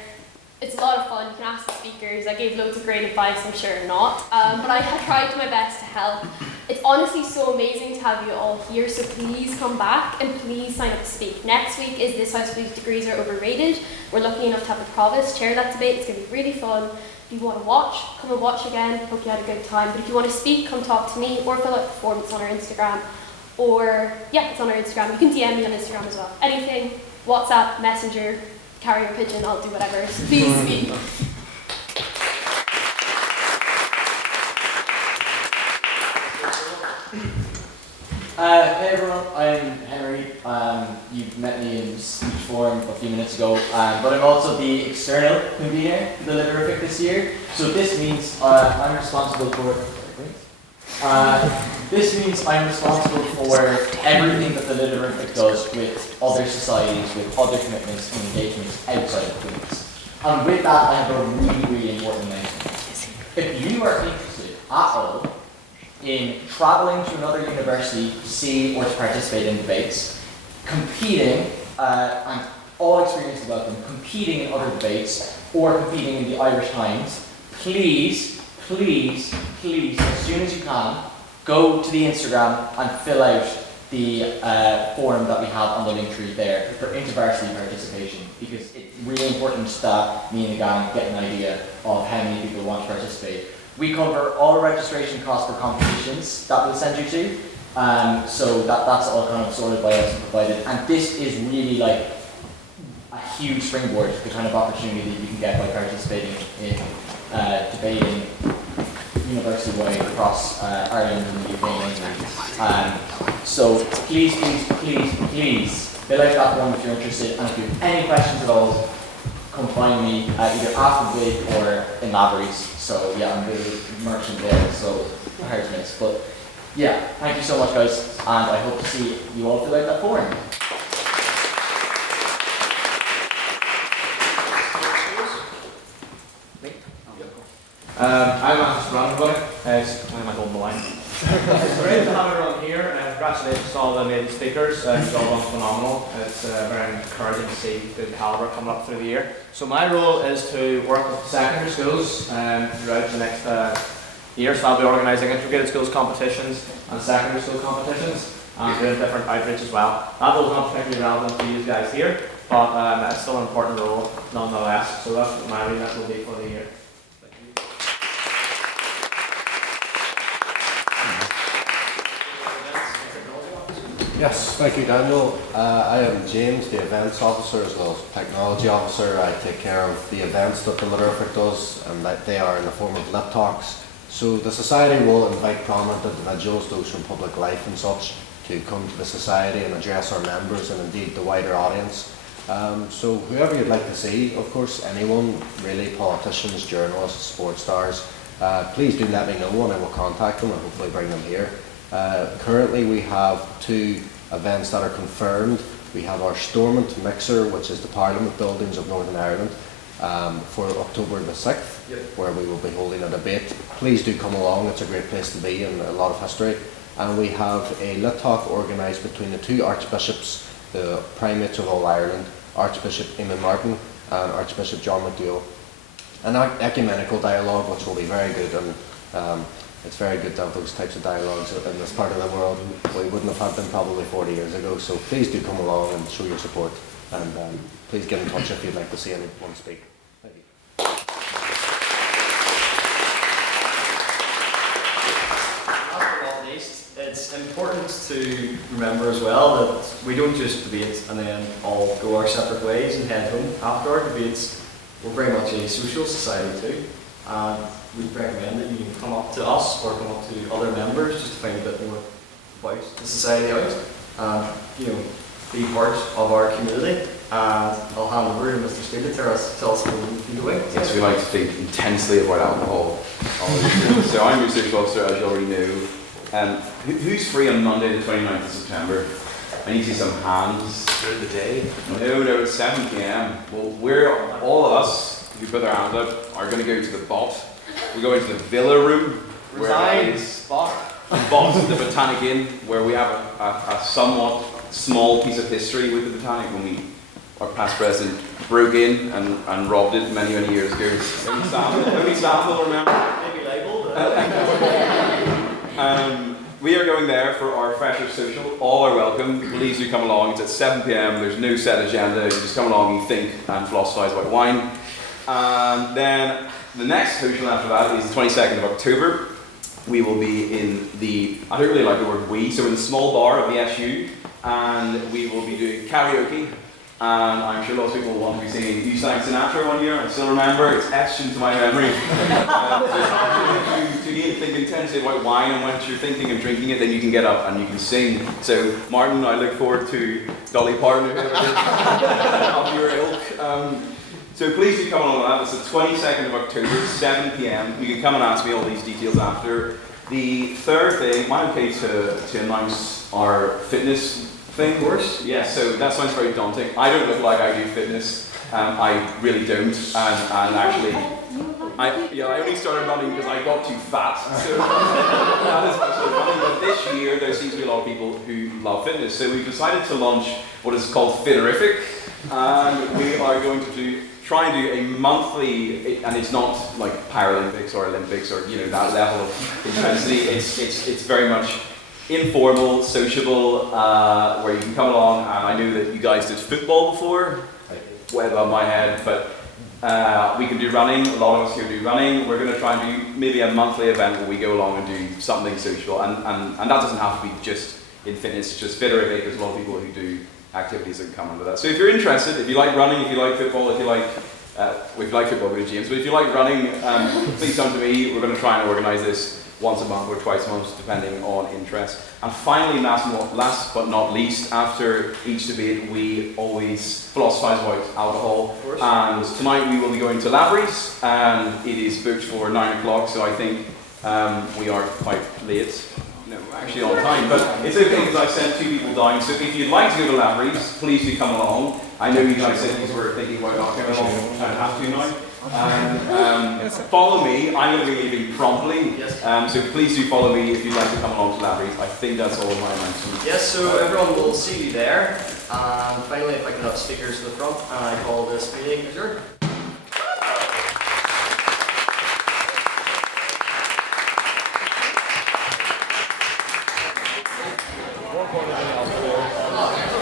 It's a lot of fun, you can ask the speakers. I gave loads of great advice, I'm sure not. But I have tried my best to help. It's honestly so amazing to have you all here, so please come back and please sign up to speak. Next week is This House Believes Degrees Are Overrated. We're lucky enough to have the Provost chair that debate. It's going to be really fun. If you want to watch, come and watch again. Hope you had a good time. But if you want to speak, come talk to me or fill out the form. It's on our Instagram. Or, yeah, it's on our Instagram. You can DM me on Instagram as well. Anything, WhatsApp, Messenger, carrier pigeon, I'll do whatever. So please speak. Hey everyone, I'm Henry. You met me in speech form a few minutes ago, but I'm also the external convener for the Literific this year. So this means I'm responsible for everything that the Literific does with other societies, with other commitments and engagements outside of commitments. And with that, I have a really, really important announcement. If you are interested at all in traveling to another university to see or to participate in debates, competing, and all experience about them, competing in other debates, or competing in the Irish Times, please, please, please, as soon as you can, go to the Instagram and fill out the form that we have on the link tree there for intervarsity participation, because it's really important that me and the gang get an idea of how many people want to participate. We cover all registration costs for competitions that we'll send you to, so that's all kind of sorted by us and provided. And this is really like a huge springboard, the kind of opportunity that you can get by participating in debating university-wide across Ireland and the UK and England. So please, fill out that one if you're interested, and if you have any questions at all, come find me either after the debate or in Ivory's. So yeah, I'm the merchant there, so hard to miss. But yeah, thank you so much, guys, and I hope to see you all fill out that form. I'm Angus Brandon. I might hold the line. It's great to have everyone here. Congratulations to all the main speakers. It's all gone phenomenal. It's very encouraging to see the calibre coming up through the year. So my role is to work with secondary schools throughout the next year. So I'll be organising integrated schools competitions and secondary school competitions and doing different outreach as well. That role is not particularly relevant to you guys here, but it's still an important role nonetheless. So that's what my remit will be for the year. Yes, thank you, Daniel. I am James, the events officer as well as technology officer. I take care of the events that the Literafic does, and that they are in the form of lit talks. So the society will invite prominent individuals, those from public life and such, to come to the society and address our members and indeed the wider audience. So whoever you'd like to see, of course, anyone really, politicians, journalists, sports stars, please do let me know and I will contact them and hopefully bring them here. Currently we have 2 events that are confirmed. We have our Stormont Mixer, which is the Parliament buildings of Northern Ireland, for October the 6th, where we will be holding a debate. Please do come along, it's a great place to be and a lot of history. And we have a lit talk organised between the 2 archbishops, the primates of all Ireland, Archbishop Eamon Martin and Archbishop John McDougall. An ecumenical dialogue which will be very good, and it's very good to have those types of dialogues in this part of the world. We wouldn't have had them probably 40 years ago, so please do come along and show your support, and please get in touch if you'd like to see anyone speak. Thank you. Last but not least, it's important to remember as well that we don't just debate and then all go our separate ways and head home after our debates. We're very much a social society too, and we'd recommend that you come up to us or come up to other members just to find a bit more about the society out and be part of our community. And I'll hand over to Mr. Steele to tell us what we're doing. Yes, we like to think intensely about alcohol. So I'm your social officer, as you already know. Who's free on Monday the 29th of September? I need to see some hands. During the day? No, it's 7 p.m. Well, all of us who put their hands up are going to go to the Bhatt. We're going to the Villa Room. Bhatt, the Botanic Inn, where we have a somewhat small piece of history with the Botanic when our past president broke in and robbed it many years ago. Only Sam will remember. Maybe labelled. We are going there for our Freshers Social. All are welcome. Please do come along. It's at 7 p.m. There's no set agenda. You just come along, you think, and philosophize about wine. And then the next social after that is the 22nd of October. We will be in the, I don't really like the word we, so in the small bar of the SU, and we will be doing karaoke. And I'm sure lots of people will want to be singing You Sang Sinatra one year, I still remember, it's etched into my memory. To think intensely about wine, and once you're thinking of drinking it, then you can get up and you can sing. So Martin, I look forward to Dolly Parton, whoever it is, of your ilk. So please do come along with that. It's the 22nd of October, 7 p.m. You can come and ask me all these details after. The third thing, am I okay to announce our fitness thing? Of course. Yes, so that sounds very daunting. I don't look like I do fitness. I really don't. And actually, I only started running because I got too fat. So that is why I started running. But this year, there seems to be a lot of people who love fitness. So we've decided to launch what is called Fiterific. And we are going to try and do a monthly, and it's not like Paralympics or Olympics or that level of intensity. It's very much informal, sociable, where you can come along. And I know that you guys did football before, way above my head, but we can do running. A lot of us here do running. We're going to try and do maybe a monthly event where we go along and do something social, and that doesn't have to be just in fitness. Just Fiterific, there's a lot of people who do activities that come under that. So if you're interested, if you like running, if you like football, if you like football, go to James, but if you like running, please come to me. We're going to try and organise this once a month or twice a month, depending on interest. And finally, last but not least, after each debate, we always philosophise about alcohol. And tonight we will be going to Lavery's, and it is booked for 9 o'clock, so I think we are quite late. No, we're actually on time, but it's okay because I sent 2 people down. So if you'd like to go to Lavery's, please do come along. I know you guys said you were thinking about not coming along, and have to now. Follow me. I'm going to be leaving promptly, so please do follow me if you'd like to come along to Lavery's. I think that's all of my announcements. Yes, so everyone will see you there. And finally, if I can have speakers to the front, and I call this meeting adjourned. One point of the